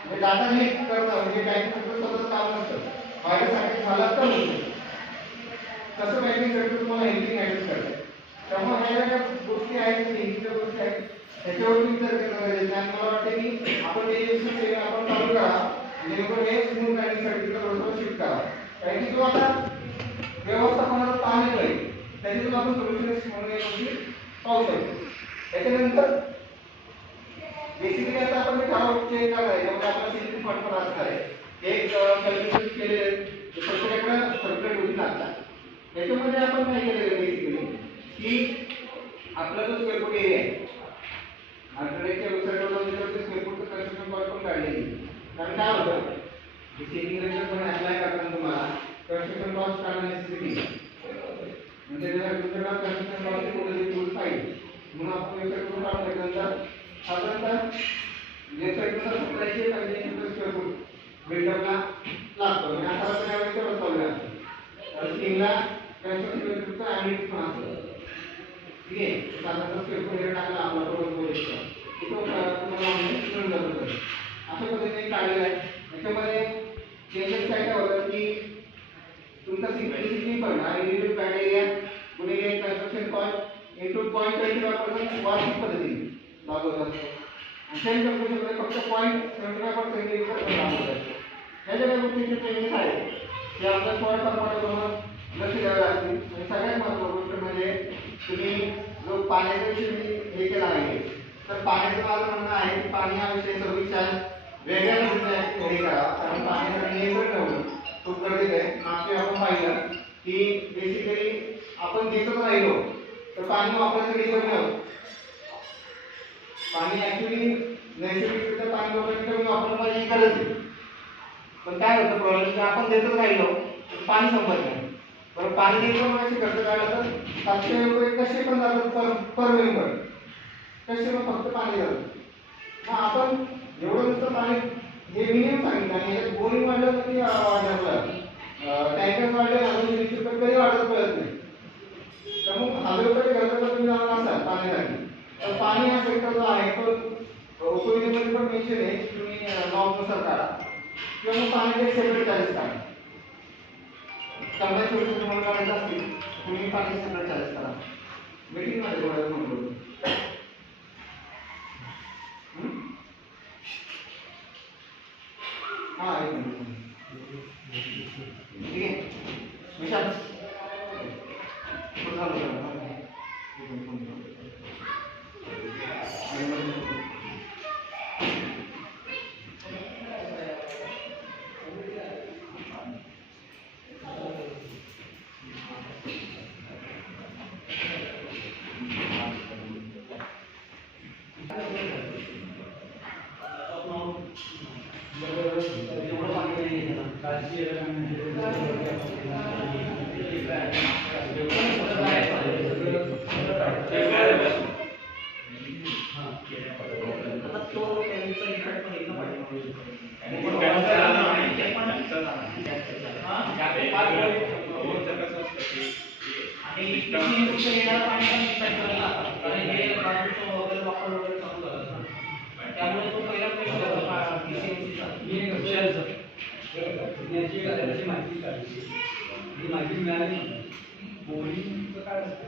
म्हणजे डाटा लीक करणं म्हणजे बँकिंग सेक्टर स्वतःच काम नसतं. व्हायरस अटॅक झाला तर होऊ तसं बँकिंग सेक्टर तुम्हाला हेल्पिंग हँडल करतं. त्यामुळे ह्या ज्या गोष्टी आहेत हेल्पिंगच्या गोष्टी आहेत त्याच्यावरती विचार करणं गरजेचं आहे. मला वाटतं की आपण ते आपण चालू करा जेणेकरून हे स्मूथ बँकिंगसाठी थोडंसं शिफ्ट करा. कारण की जो आता व्यवस्थापनाचा ताण येतोय त्याच्यातून आपण सोल्युशन म्हणून एक गोष्टी पाहू शकतो. त्याच्यानंतर बेसिकली आता आपण ठराव चेंज करणार आहे त्यामुळे आपला सिस्टम फंड पण असणार आहे. एक कॅल्क्युलेशन केलेले प्रत्येकाकडे सर्क्युलेट होती लागतात. त्याच्यामध्ये आपण काय केलेलं बेसिकली की आपला जो स्क्वेअर फूट एरिया आहे आर्किटेक्चर वेबसाईटवर स्क्वेअर फूटचं कन्स्ट्रक्शन कॉस्ट पण काढलेली. कारण काय होतं सेटिंग रेशो पण अप्लाय करताना तुम्हाला कन्स्ट्रक्शन कॉस्ट काढणं नेसेसिटी म्हणजे जर तुमच्याकडे कन्स्ट्रक्शन कॉस्ट कोणते टूल्स पाहिजे म्हणून आपण वेबसाईटवरून काढून घेतल्यानंतर साधारणतः वेबसाईटनुसार 1785 स्क्वेअर फूट बिल्डअपला लागतो आणि आता आपण यावेळी तेवढं चालू आहे. तर स्कीमला कन्स्ट्रक्शन ॲम्बिट पण असतं. ठीक आहे साधारणतः स्क्वेअर फूट वगैरे टाकला आपला टोटल बोलायचं की तो तुम्हाला ऑनलाईन मिळून जातो. अशा पद्धतीने काढलेलं आहे. त्याच्यामध्ये चेंजेस काय काय होतात की तुमचा सिम्प्लिसिटी पण आणि रिड्यूस लँड एरिया गुणिले कन्स्ट्रक्शन कॉस्ट इंटू 0.25% वार्षिक पद्धतीने लागू होत असतो. सेम टेम्परेचरमध्ये फक्त 0.75% लिटर काम होतं. ह्याच्या काही गोष्टीचे टेक्निक आहे ते आपल्याला थोड्याफार प्रमाणात लक्ष द्यावे लागतील. आणि सगळ्यात महत्त्वाची गोष्ट म्हणजे तुम्ही जो पाण्याचा विषय मी हे केला आहे तर पाण्याचं माझं म्हणणं आहे की पाणी हा विषय सर्विसच्या वेगळ्या पद्धतीने हे करा, कारण पाण्याचं नियंत्रण ठेवणं खूप गरजेचं आहे. मागच्या आपण पाहिलं की बेसिकली आपण देतच राहिलो तर पाणी वापरायचं कमी होतं. पाणी ऍक्च्युली नैसर्गिकरित्या पाणी वापरायचं कमी वापरलं पाहिजे ही गरज आहे. पण काय होतं प्रॉब्लेम की आपण देतच राहिलो तर पाणी संपत नाही. बरं पाणी द्यायचं कशी खर्च काढला तर 700 रुपये कसे पण जातात पर मेंबर, कसे मग फक्त पाणी जातं. मग आपण एवढं नुसतं पाणी हे मिनिमम सांगितलं आणि याच्यात बोरिंग वाढलं तर वाढलं टँकर्स वाढले 220 रुपये तरी वाढत कळत नाही. तर मग 1000 रुपये खर्च जर तुम्ही जाणार असाल पाण्यासाठी तर पाणी हा सेक्टर जो आहे तो उपयोजनेमध्ये पण मेन्शन आहे की तुम्ही नॉर्मनुसार काढा किंवा मग पाण्याचे सेपरेट चार्जेस काढा. कंबाईन सोल्युशन तुम्हाला काढायचं असतील तुम्ही पाणी सेपरेट चार्जेस करा. मीटिंगमध्ये थोडं म्हणतो हां एक मिनिट ठीक आहे विशाल माहिती मिळाली बोरिंगचं काय असतं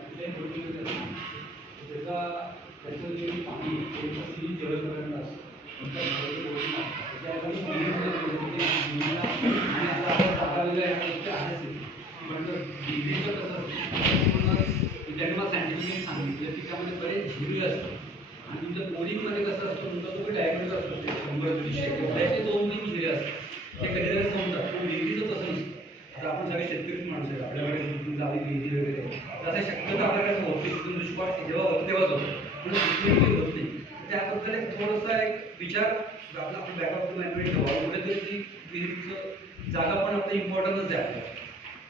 त्याचं जे पाणी जलप्रकरण असतं डिग्रीचं कसं त्यांनी सायंटिफिकली सांगितलं त्याच्यामध्ये बरेच झिरी असतात आणि तुमच्या बोरिंगमध्ये कसं असतं तुमचा तो डायमीटर असतो ते 100-200 2-3 झिरे असतात ते कधीतरी संपतात. पण डिग्रीचं तसं नसतं. आता आपण सगळे शेतकरीच माणूस आहेत, आपल्याकडे जाळी विहिरी वगैरे तसं शक्यता आपल्याकडे होते तिथून दुष्काळ जेव्हा होतं तेव्हाच होतं पण सिस्टमॅटिक होत नाही. त्याबद्दल एक थोडासा एक विचार आपला आपण बॅकअप मॅनेजमेंट ठेवा कुठेतरी ती विहिरीचं जागा पण आपलं इम्पॉर्टंटच आहे आपल्याला.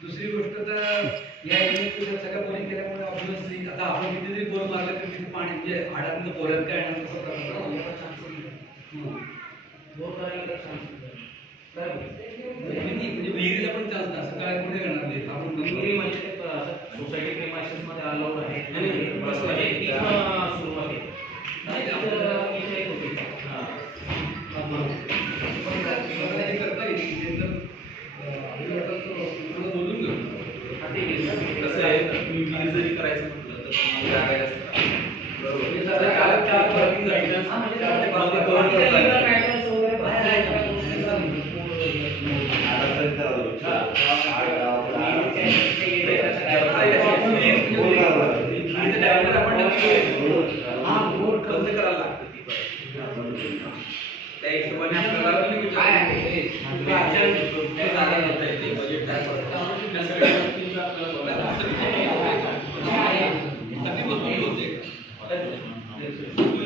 दुसरी गोष्ट तर या सगळ्या बोरिंग केल्यामुळे ऑब्व्हियसली आता आपण कितीतरी बोर मारले तर तिथे पाणी म्हणजे हाडातलं बोऱ्यात काय येणार तसं प्रकार बोर करायला चान्स म्हणजे विहिरीला पण चान्स नाही असं काय कुठे करणार नाही आपण विहिरी म्हणजे सोसायटी प्रेमायसेस मध्ये अलाउड आहे सुरुवात आहे नाही इथे होते करता येईल बोलून घेऊ कसं आहे तुम्ही विहिरी जरी करायचं म्हटलं तर तुम्हाला बंद करायला लागतं त्या हिशोबाने आपल्याला काय आहे बजेट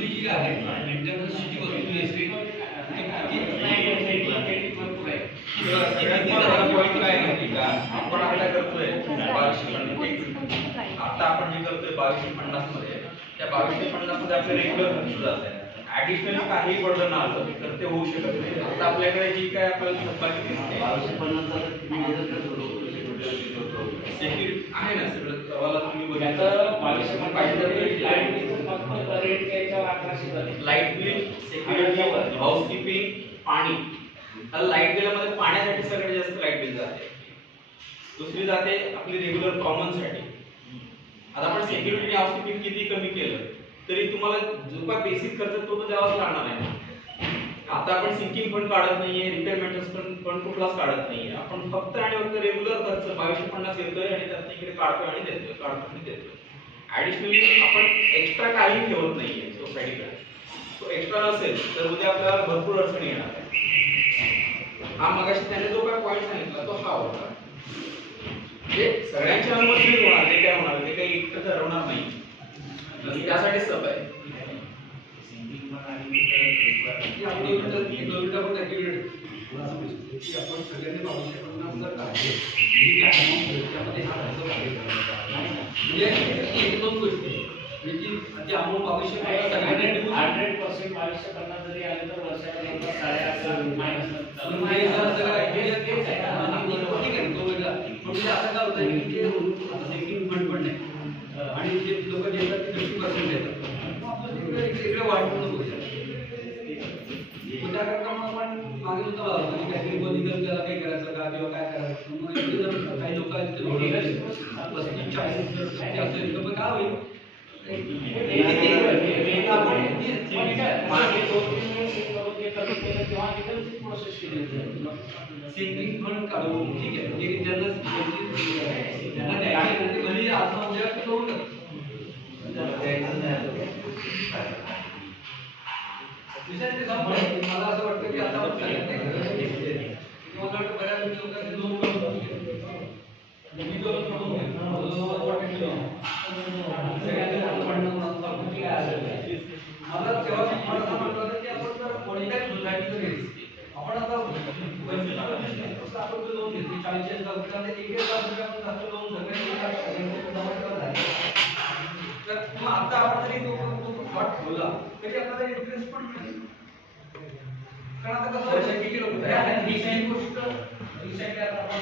जी आहे मेंटेनन्सची वस्तू असते पॉईंट काय आहे का आपण आपल्या करतोय 2250 आता आपण जे करतोय 2250 मध्ये त्या 2250 मध्ये आपले रेग्युलर खर्च जात आहे. ऍडिशनल काही बर्डन आलं तर ते होऊ शकत नाही. आता आपल्याकडे जी काय आपल्याला थकबाकी दिसते 2250 सिक्युरिटी आहे ना सगळं तवाला तुम्ही बघितलं 2250 पाहिजे लाईट बिल सिक्युरिटी हाऊसकीपिंग पाणी लाईट बिलामध्ये पाण्यासाठी सगळ्यात जास्त लाईट बिल जाते. दुसरी जाते आपली रेग्युलर कॉमन साठी. आता आपण सिक्युरिटी हाऊसकीपिंग किती कमी केलं तरी तुम्हाला जो काय बेसिक खर्च तो तर द्यावाच लागणार आहे. आता आपण सिंकिंग फंड काढत नाहीये, रिपेअर मेंटेनन्स फंड कुठलाच काढत नाहीये. आपण फक्त आणि फक्त रेग्युलर खर्च 2250 येतोय आणि त्यातून इकडे काढतोय आणि देतोय, काढतोय आणि देतोय. ऍडिशनली आपण एक्स्ट्रा काही ठेवत नाहीये सोसायटीकडे. तो एक्स्ट्रा नसेल तर उद्या आपल्याला भरपूर अडचणी येणार आहे. हा मगाशी त्याने जो काय पॉईंट सांगितला तो हा होता. जे सगळ्यांची अनुमती होणार, ते काय होणार, ते काही एकटं ठरवणार नाही. त्यासाठी सब आहे. आपण सगळ्यांनी पाहू शकतो एक दोन गोष्टी म्हणजे अमुक आवश्यक आहे सगळ्यांनी 100% 2250 जरी आले तर वर्षाला 8.5 मायनस असं काय होतं की जे सेव्हिंग फंड पण नाही आणि जे लोक देतात ते 50% देतात मग आपलं वेगळं वाढवून होऊ शकतं. त्याकरता मग आपण मागे होता म्हणजे काहीतरी बदल त्याला काय करायचं का किंवा काय करायचं मग इथे जर काही लोक 35-40 असेल तर मग काय होईल सेव्हिंग फंड काढून ठीक आहे म्हणजे ज्यांना द्यायचे ते भले आत्महत्या करू नका. मला असं वाटतं की आता बऱ्याच लोकांनी लोन मला तेव्हा मला असं म्हटलं होतं की आपण जर कोणत्याच सोसायटीकडे आपण आता 25-25% आपण लोन घेतली 40,000 रुपये 1,000 रुपये आपण जास्त लोन सगळ्यांनी तर मग आता आपण जरी तो फ्लॉट ठेवला तरी आपल्याला इंटरेस्ट पण मिळेल. कारण आता कसं किती लोक ही गोष्ट रिसेंटली आता आपण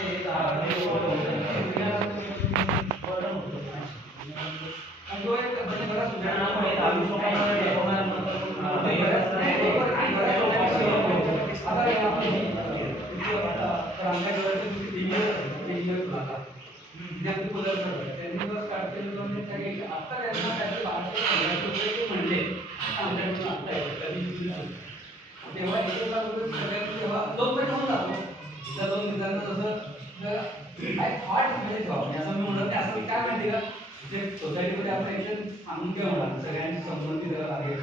तेव्हा दोन पण होऊन जातो त्या दोन मित्रांना जसं काय थॉट मध्ये ठेवा असं मी म्हणत असं काय माहिती का जे सोसायटीमध्ये आपण एकदा सांगून घ्या म्हणा सगळ्यांची संमती जरा लागेल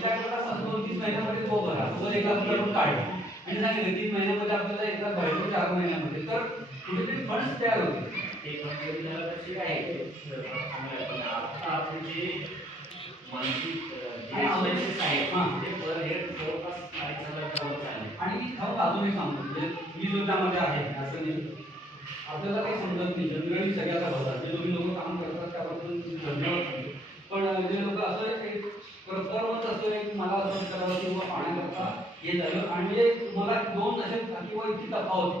त्याकरता 2-3 महिन्यामध्ये तो भरा तो 1 लाख रुपये काढला आणि सांगितलं 3 महिन्यामध्ये आपल्याला 1 लाख भरायचं 4 महिन्यामध्ये तर कुठेतरी फंड्स तयार होते. आणि अजूनही सांगतो म्हणजे मी जो त्यामध्ये आहे असं नाही आपल्याला काही समजत नाही जनरली सगळ्याचा होतात जे तुम्ही लोक काम करतात त्याबद्दल धन्यवाद. पण जे लोक असं एक परत असं एक मला असं करावं किंवा पाण्याकरता हे झालं आणि मला 2 असे किंवा इतकी तफावत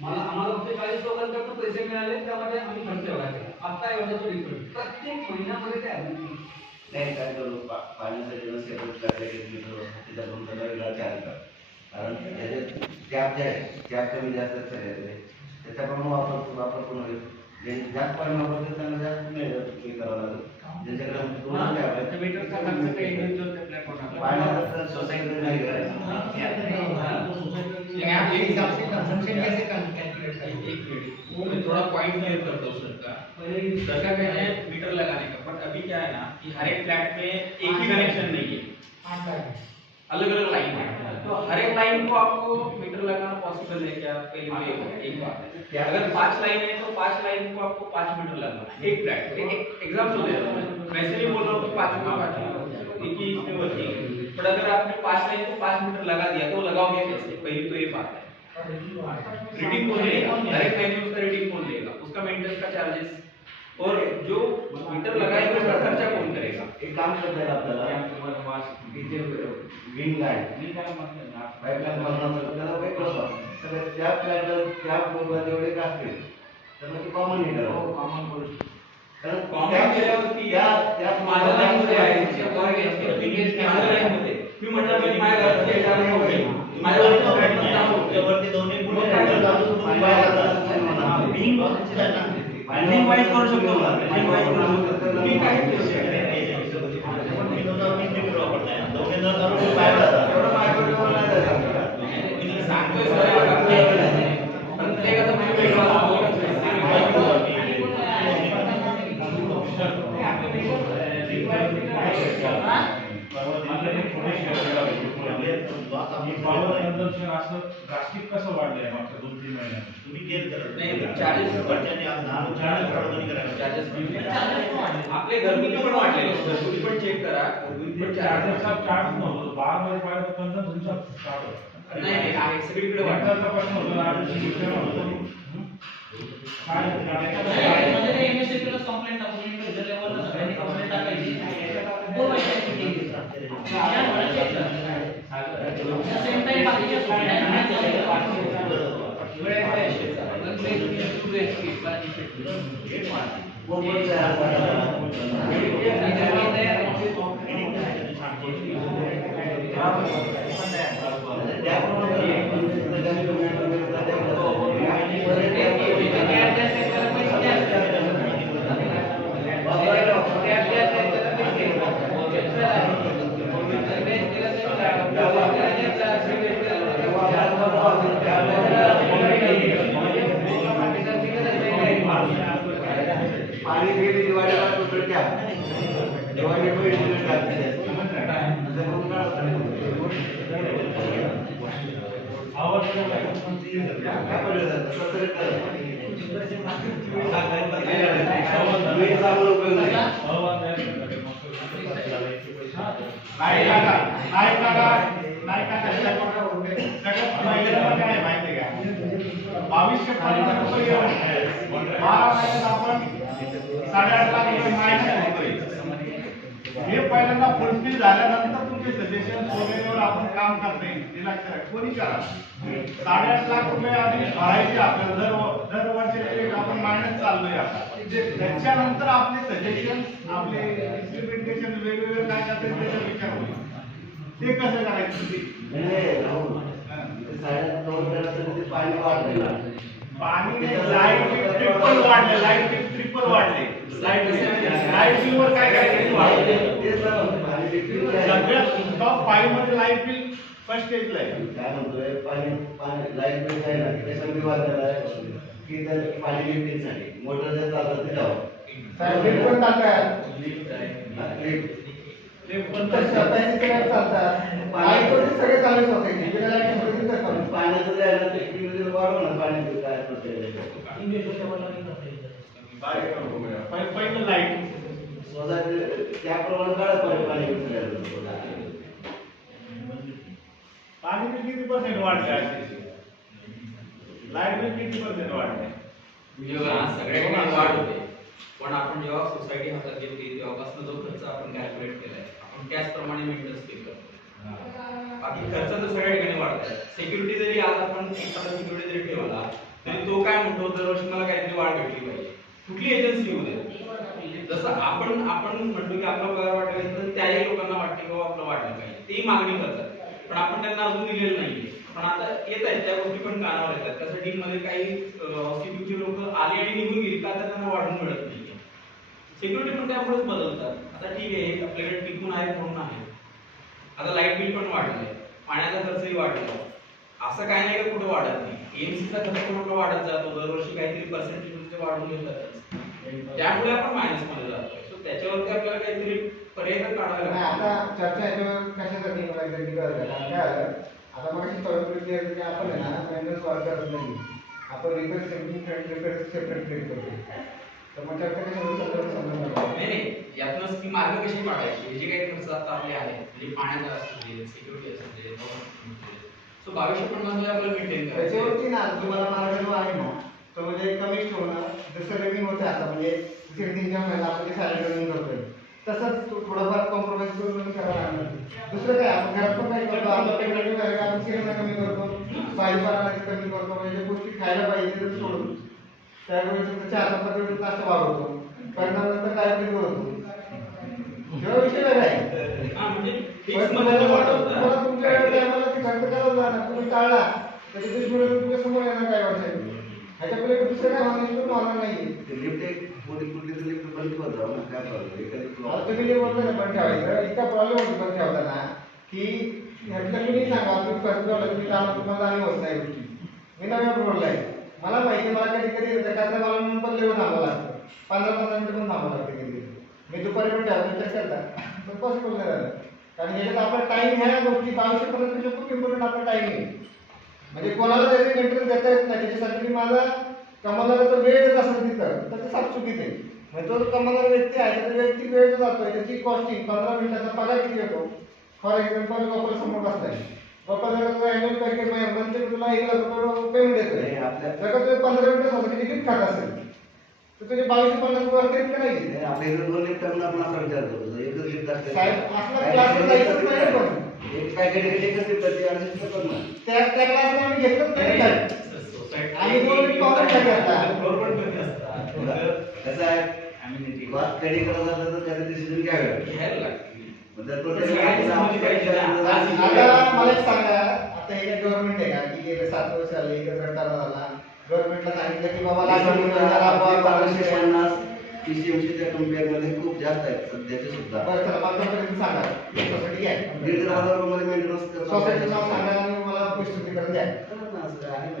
मला आम्हाला फक्त 40 लोकांकडून पैसे मिळाले त्यामध्ये आम्ही खर्च एवढा केला. आता एवढा तो डिफरंट प्रत्येक महिन्यामध्ये ते नाही काय करू पाण्यासाठी सेपरेट त्याच्याकडून त्याला वेगळा चार्ज करा कारण त्याचे कॅप जे आहे कॅप कमी जास्त त्याच्याप्रमाणे वापर पण होईल जे जास्त पाणी वापरते त्यांना जास्त हे करावं लागेल ज्यांच्याकडे पाण्याचा सोसायटी नाही करायचं. थोड़ा पॉइंट क्लियर करता हूँ सर का कह रहे हैं मीटर लगाने का बट अभी क्या है ना कि हर एक फ्लैट में एक ही कनेक्शन नहीं है, अलग अलग लाइन है तो हर एक लाइन को आपको मीटर लगाना पॉसिबल है क्या? पहले एक बात है अगर 5 लाइन है तो 5 लाइन को आपको 5 मीटर लगाना है एक फ्लैट. एक एग्जाम्पल दे रहा हूँ, वैसे नहीं बोल रहा हूँ कि 5 एक ही इसमें बची बट अगर आपने 5 लाइन को 5 मीटर लगा दिया तो लगाओगे कैसे? पहली तो ये बात है. रीडिंग कौन लेगा? डायरेक्ट लाइन में उसका रीडिंग कौन लेगा? उसका मेंटेनेंस का चार्जेस और जो मीटर लगाएगा उसका खर्चा कौन करेगा? एक काम करता है आपल्याला ग्रीन लाईट पाईपलाईन बनवणार त्याला काही कळवा सगळ्या त्या प्लॅटला त्या बोर्डला जेवढे का असतील तर मग ते कॉमन मीटर कॉमन करू कारण कॉमन केल्यावरती त्या माझ्या लाईनमध्ये आहे वर गेस्ट माझ्या लाईनमध्ये मी म्हटलं की माझ्या घरात चालू होईल माझ्या वरती दोन्ही पुढे बिलिंग वाईज करू शकतो मी काय पॉवर कंझम्पशन असं ड्रास्टिक कसं वाढलंय मागच्या 2-3 महिन्यात? तुम्ही केअर करा नाही, charges घरच्यांनी आज 10 charges करायला चार्जेस आपले घरगुती पण वाढलेले घरगुती पण चेक करा घरगुती पण चार्जरचा चार्ज नव्हतं, बारमध्ये पाहिलं तर कंझम्पशनचा चार्ज होता. नाही आहे सगळीकडे वाढलं वाटायचा प्रश्न होता ना, आधी शिक्षण होतं. काय म्हणजे MSCP ला कंप्लेंट टाकून इंडिव्हिज्युअल लेवलला सगळ्यांनी कंप्लेंट टाकायची बोलवायची सेम टाइम बाकीच्या पाणी गेली दिवाळीला टोटल द्या दिवाळी पैसे काय माहिती का 2200 रुपये 12 महिन्यात आपण 8.5 लाख रुपये मायनस होतोय. हे पहिल्यांदा फुलफिल झाल्यानंतर तुमचे सजेशन वगैरेवर आपण काम करता येईल हे लक्षात कोणी करा 8.5 लाख रुपये आधी भरायचे आपल्याला दरवर्षी आपण मायनस चाललोय आता त्याच्यानंतर आपले सजेशन आपले इम्प्लिमेंटेशन वेगवेगळे काय करतात त्याचा विचार होईल ते कसं करायचं पाणी वाढलेलं पाणी लाईट ट्रिपल वाढले लाईट बिलवर काय करायचं सगळ्यात टॉप 5 मध्ये लाईट बिल फर्स्ट स्टेजला आहे. काय म्हणतोय पाणी लाईट बिल काय ना त्याच्यामध्ये वाढलेलं आहे की तर पाणी लिफ्टिंगसाठी मोटर जर चालतात ते लावा लिफ्ट पण चालतात लिफ्ट पण चालतात सगळे चालू सोसायटी पाण्याचं जायला ते वाढव ना पाणी काय पहिलं लाईट त्याप्रमाणे काढत पाणी पाणी बिल किती % वाढले लाईट बिल किती % वाढले सगळ्याकडे वाढ होते पण आपण जेव्हा सोसायटी हातात घेतली तेव्हापासून जो खर्च आपण कॅल्क्युलेट केलाय आपण त्याचप्रमाणे मेंटेनन्स केलं बाकी खर्च तर सगळ्या ठिकाणी वाढतात. सिक्युरिटी जरी आज आपण एखादा सिक्युरिटी जरी ठेवला तरी तो काय म्हणतो दरवर्षी मला काहीतरी वाढ भेटली पाहिजे कुठली एजन्सी येऊ दे जसं आपण म्हणतो की आपला पगार वाढला तर त्याही लोकांना वाटते की आपलं वाढलं पाहिजे तेही मागणी करतात पण आपण त्यांना अजून दिलेलं नाहीये पण आता येत आहेत त्या गोष्टी पण कानावर येतात त्यासाठी मध्ये काही हॉस्पिटलचे लोक आले आणि निघून गेली का तर त्यांना वाढून मिळत नाही सिक्युरिटी पण त्यामुळेच बदलतात आता ठीक आहे आपल्याकडे टिकून आहे म्हणून आहे आता लाईट बिल पण वाढलंय पाण्याचा खर्चही वाढला असं काय नाही का कुठे वाढत नाही एमसीचा खर्च पण आपला वाढत जातो दरवर्षी काहीतरी पर्सेंटेज वाढून घेतात त्यामुळे आपण मायनस मध्ये जातोय सो त्याच्यावरती आपल्याला काहीतरी पर्याय तर काढावा लागेल. आता चर्चा याच्यावर कशासाठी मला एकदा कळलं काय आलं आता मग की आपण आहे ना मेंटेनन्स वाढ करत नाही आपण रिपेअर सेपरेट ट्रीट करतो तर मग चर्चा कशावर नाही यातनंच ती मार्ग कशी काढायची जे काही खर्च आता आपले आहेत म्हणजे पाण्याचा असतो सिक्युरिटी असते सो 2250 ला आपल्याला मेंटेन करायचं त्याच्यावरती ना तुम्हाला मार्ग जो आहे ना तो म्हणजे कमी ठेवणं जसं रनिंग होतं आता म्हणजे सिटिंगच्या महिन्याला आपण जे सॅलरी रनिंग करतोय तसंच थोडंफार कॉम्प्रोमाइज करून करावं लागणार दुसरं काय आपण घरात पण काय करतो आपलं पेमेंट झालं का आपण सिलेंडर कमी करतो भाजीपाला कमी करतो म्हणजे गोष्टी खायला पाहिजे तर सोडून त्यावेळी चहाचा पद्धती जास्त वाढवतो परिणामानंतर डायबिटीज होतो जेव्हा विषय वेगळा आहे म्हणजे फिक्स मध्ये वाढवतात तुमच्या टायमाला ती खर्च करावं लागणार तुम्ही टाळला त्याच्या दुष्परिणाम तुमच्या समोर येणार काय वाटतं ह्याच्यापुढे दुसरं काय मागणी होणार नाही लिफ्ट एक मोठी कुठली तरी लिफ्ट बंद करत जाऊ ना काय आता तुम्ही जे बोलता ना पण ठेवायचं इतका प्रॉब्लेम होतो पण ठेवताना की ह्यातलं कुणी सांगा तुम्ही फर्स्ट फ्लोअरला तुम्ही काम तुम्हाला आणि होत नाही गोष्टी मी नव्या फ्लोअरला आहे मला माहिती मला कधी कधी कचरा मला म्हणून पण लेवून थांबावं लागतं 15-15 मिनिटं पण थांबावं लागतं कधी मी दुपारी पण ठेवतो चेक करता पण पॉसिबल नाही झालं कारण याच्यात आपला टाइम ह्या गोष्टी 2200 खूप इम्पॉर्टंट आपला टाइम आहे. म्हणजे कोणाला त्याचे मेंटेनन्स देता येत नाही त्याच्यासाठी मी माझा कमावणारा जर वेळ देत असेल तिथं तर ते साफ चुकीचं आहे. म्हणजे तो कमावणारा व्यक्ती आहे तर व्यक्ती वेळ जो जातोय त्याची कॉस्टिंग 15 मिनिटाचा पगार किती येतो. फॉर एक्झाम्पल गोपाल समोर बसलाय, गोपाल जर तुला अॅन्युअल पॅकेज मंथली तुला 1,00,000 रुपये पेमेंट देतोय, जर का तुझे 15 मिनिटासाठी तिकीट खात असेल तर तुझे 2250 रुपये अतिरिक्त करायचे. नाही, आपल्या इकडे 2 लिफ्ट आपण असा विचार करतो एकच लिफ्ट असते साहेब असला क्लास जायचंच नाही पण एक पॅकेट एकच लिफ्ट असते आणि तिथं पण नाही. त्या क्लासला आम्ही घेतलंच नाही साहेब. सोसायटी आणि 2 मिनिट पाहून काय करता. फ्लोर पण कमी असतात. कसं आहे क्लास स्टडी करत असेल तर त्याचे डिसिजन घ्यावे लागते. घ्यायला लागते. म्हणजे आता मला एक सांगा, आता हे काय गव्हर्नमेंट आहे का की गेले 7 वर्ष झाले एकच रट्टाला झाला, गव्हर्नमेंटला सांगितलं की बाबा लागेल PCMCच्या कंपेअर मध्ये खूप जास्त आहेत सध्याचे सुद्धा. बरं चला माझ्यापर्यंत सांगा सोसायटी घ्या, 1,500 रुपये मेंटेनन्स सोसायटीचं नाव सांगा आणि मला पुस्तकीकरण द्या.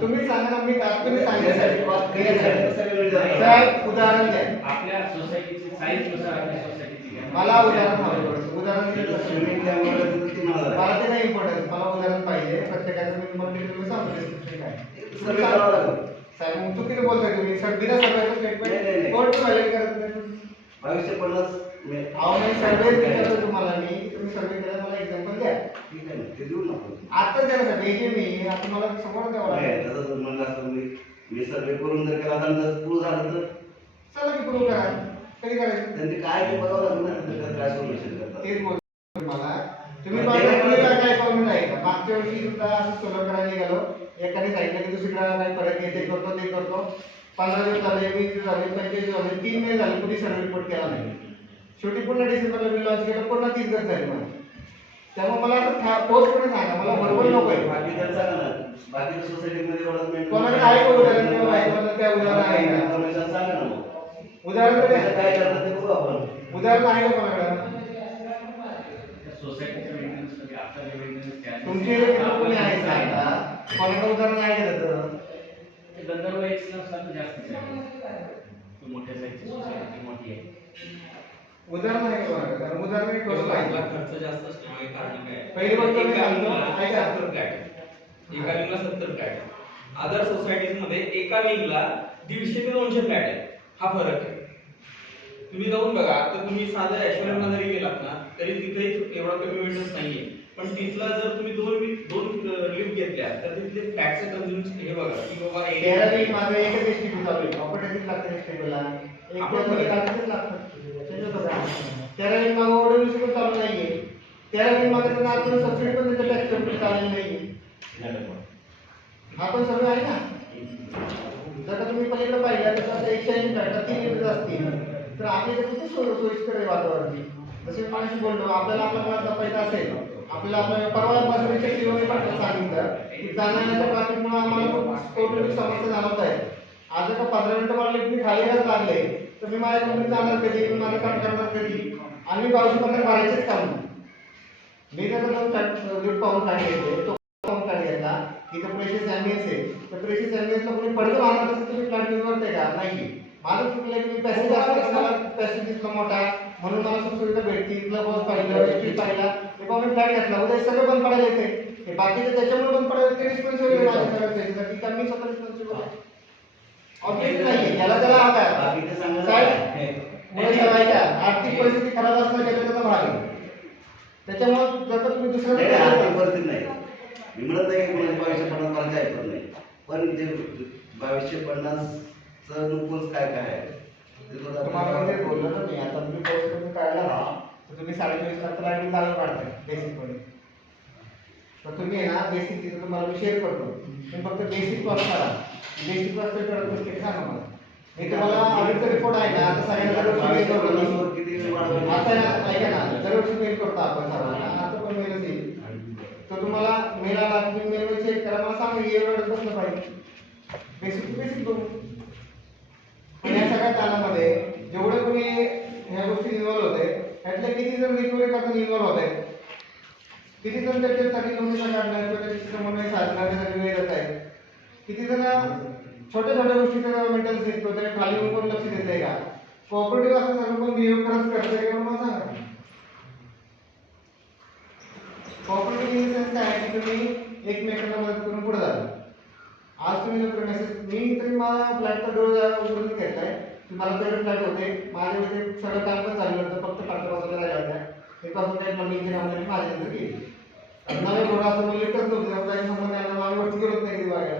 तुम्ही तुम्ही सांगा ना, मी तुम्ही सांगितलं सांगितलं साहेब उदाहरण द्या. आपल्या सोसायटीची साईज नुसार आपल्या सोसायटीची घ्या. मला उदाहरण हवं. उदाहरण दिलं तर स्विमिंग त्यामुळे 3,000 मला ते नाही इम्पॉर्टन्स, मला उदाहरण पाहिजे प्रत्येकाचं. मी तुम्हाला तुम्ही सांगतो डिस्क्रिप्शन काय सर्वे करावा लागेल. साहेब मग चुकीचं बोलताय तुम्ही. सर बिना सर्वेचं नाही, नाही, स्टेटमेंट नाही. कोर्ट व्हायलेट करत नाही. 2250 अहो नाही सर्वे विचारतो तुम्हाला मी, तुम्ही सर्वे केला मला एक्झाम्पल द्या. ठीक आहे ना, ते देऊ ना आपण. आता द्या ना हे जे मी आता मला समोर द्यावं नाही, लागेल. तसं जर म्हणलं असतं मी सर्वे करून जर केला तर जर प्रूव्ह झालं तर चला की प्रूव्ह करा. कधी करायचं त्यांनी काय ते बघावं लागलं ना, त्याच्यात काय सोल्युशन करतात. तेच बोलतो मला. तुम्ही बाजूला काय करून नाही का मागच्या वर्षी सुद्धा असं सोलर करायला निघालो, एकाने सांगितलं की दुसरीकडे काय फरक आहे, ते करतो ते करतो. 15 दिवस झाले, 20 दिवस झाले, 25 दिवस झाले, 3 महिने झाले, कुणी सर्वे रिपोर्ट केला नाही. शेवटी पुन्हा डिसेंबरला बिल लॉन्च केलं, पुन्हा 3 दिवस झाले मला. त्यामुळे मला असं पोस्ट पण सांगा, मला बरोबर नको आहे. बाकीचं सांगा ना, बाकीच्या सोसायटीमध्ये एवढं कोणाकडे आहे का उदाहरण किंवा माहिती मला त्या उदाहरण आहे का? इन्फॉर्मेशन सांगा ना मग. उदाहरण तर त्याचं द्या. काय करतात ते बघू आपण. उदाहरण आहे का कोणाकडे? सोसायटीचं मेंटेनन्स मध्ये आपलं जे मेंटेनन्स चार्जेस तुमचे कोणी आहे सांगा, कोणाकडे उदाहरण आहे का त्याचं? ते गंधर्व एक्सलन्स जास्त आहे. तो मोठ्या साईजची सोसायटी मोठी आहे. उदाहरण आहे का कोणाकडे? कारण उदाहरण एक गोष्ट आपला आहे. खर्च जास्त असण्यामागे कारण काय? पहिली गोष्ट मी एका सांगतो, विंगला ऐका. 70 फ्लॅट, एका विंगला 70 फ्लॅट. अदर सोसायटीज मध्ये एका विंगला 150 ते 200 फ्लॅट आहे. हा फरक आहे. तुम्ही जाऊन बघा, तर तुम्ही साध्या ॲश्युरंटला जरी गेलात ना तरी तिथे एवढा कमी मेंटेनन्स नाहीये. पण तिथला जर तुम्ही दोन लिफ्ट घेतल्या तर तिथले फ्लॅटचे कन्झ्युम हे बघा की बाबा तेरावी माझं एकच एसटीपी चालू आहे. ऑपरेटिव्ह लागतं एसटीपीला. एक किंवा लागतच लागतं. तेरावी मागं ऑर्डर पण चालू नाहीये. तेरावी मागं तर अजून सबसिडी पण त्याच्या टॅक्स पेमेंट चालू नाहीये. हा पण सर्व आहे ना. जर का तुम्ही पलीकडे पाहिलं तर 180 फ्लॅट 3 लिफ्ट असतील तर आपल्या इथे किती सोयीस्कर आहे वातावरण. जसे माणूस बोलतो आपल्याला आपला मला जपायचा असेल, आपल्याला आपल्या परवा बसरीच्या शिवाजी पाटील सांगितलं की जाण्याच्या ट्रॅफिकमुळे आम्हाला टोटली समस्या जाणवत आहे. आज जर का 15 मिनिटं मला लिफ्ट खालीच लागले तर मी माझ्या कंपनीत जाणार कधी, मी माझं काम करणार कधी आणि मी 2250 भरायचेच काम. मी जर लिफ्ट पाहून काढले तो पाहून काढ घेतला तिथं प्रेशस एमएस आहे तर प्रेशस एमएसला कोणी पडकं मारणार असेल तुम्ही फ्लॅट निवडते का? नाही. माझं चुकलं की मी पॅसेंजर असताना पॅसेंजर दिसला मोठा म्हणून मला सुखसुविधा भेटतील, तिथला बस पाहिलं, एसटी पाहिला, तेव्हा मी फ्लॅट घेतला. उद्या सगळं बंद पडायला येते. हे बाकीचे त्याच्यामुळे बंद पडायला ते रिस्पॉन्सिबल आहे का मी स्वतः रिस्पॉन्सिबल आहे? ऑब्जेक्ट नाहीये त्याला त्याला आता बाकीचं सांगा. साहेब मुळे ऐका आर्थिक परिस्थिती खराब असणं त्याचा भाग आहे. त्याच्यामुळे जर का तुम्ही नाही, दुसऱ्या आर्थिक परिस्थिती नाही. मी म्हणत नाही की मला 2250 मला काय ऐकत नाही. पण जे 2250 चं नुकूच काय काय आहे ते थोडं तुम्हाला म्हणजे बोललो ना मी आता तुम्ही पोस्ट करून काढला ना तर तुम्ही 24 लाख लाईट चालू काढताय बेसिक मध्ये. तर तुम्ही आहे ना बेसिक तिथं तुम्हाला मी शेअर करतो. तुम्ही फक्त बेसिक कॉस्ट करा. बेसिक कॉस्ट करत नसते सांगा मला. मी तुम्हाला ऑडिटचा रिपोर्ट आहे ना आता सगळ्यांना दरवर्षी मेल करतो. किती वाढवलं? आता ऐका ना दरवर्षी मेल करतो आपण सर्वांना. आता पण मेलच येईल. तर तुम्हाला मेल आला तुम्ही मेलवर चेक करा मला सांगा एवढं बसलं पाहिजे. बेसिक बेसिक बघू. पण या सगळ्या कालामध्ये जेवढे कोणी ह्या गोष्टी इन्व्हॉल्व होते त्यातले किती जण रिकव्हरी करताना इन्व्हॉल्व होत आहेत, किती जण त्याच्यासाठी नोटिसा काढणार किंवा त्याची समन्वय साधण्यासाठी वेळ देत आहेत, किती जण छोट्या छोट्या गोष्टीचा मेंटेनन्स घेतो त्याच्या खाली पण लक्ष देत आहे का? कोऑपरेटिव्ह असं सर्व पण बिहेव खरंच करतंय का मला सांगा. कॉपरेटिव्ह इन द सेन्स काय आहे की तुम्ही एकमेकांना मदत करून पुढे जाल. आज तुम्ही जर मेसेज मी तरी मला फ्लॅटचा डोर उघडून घेतलाय की मला पहिले फ्लॅट होते माझ्या इथे सगळं काम पण चाललं होतं फक्त फाटका बसवला राहिला होता ते पासून काही प्लंबिंगची कामं माझ्या नंतर केली नवे थोडा असं म्हणजे लिटच नव्हतं काही संबंध नाही आम्ही वरती गेलोच नाही कधी बघायला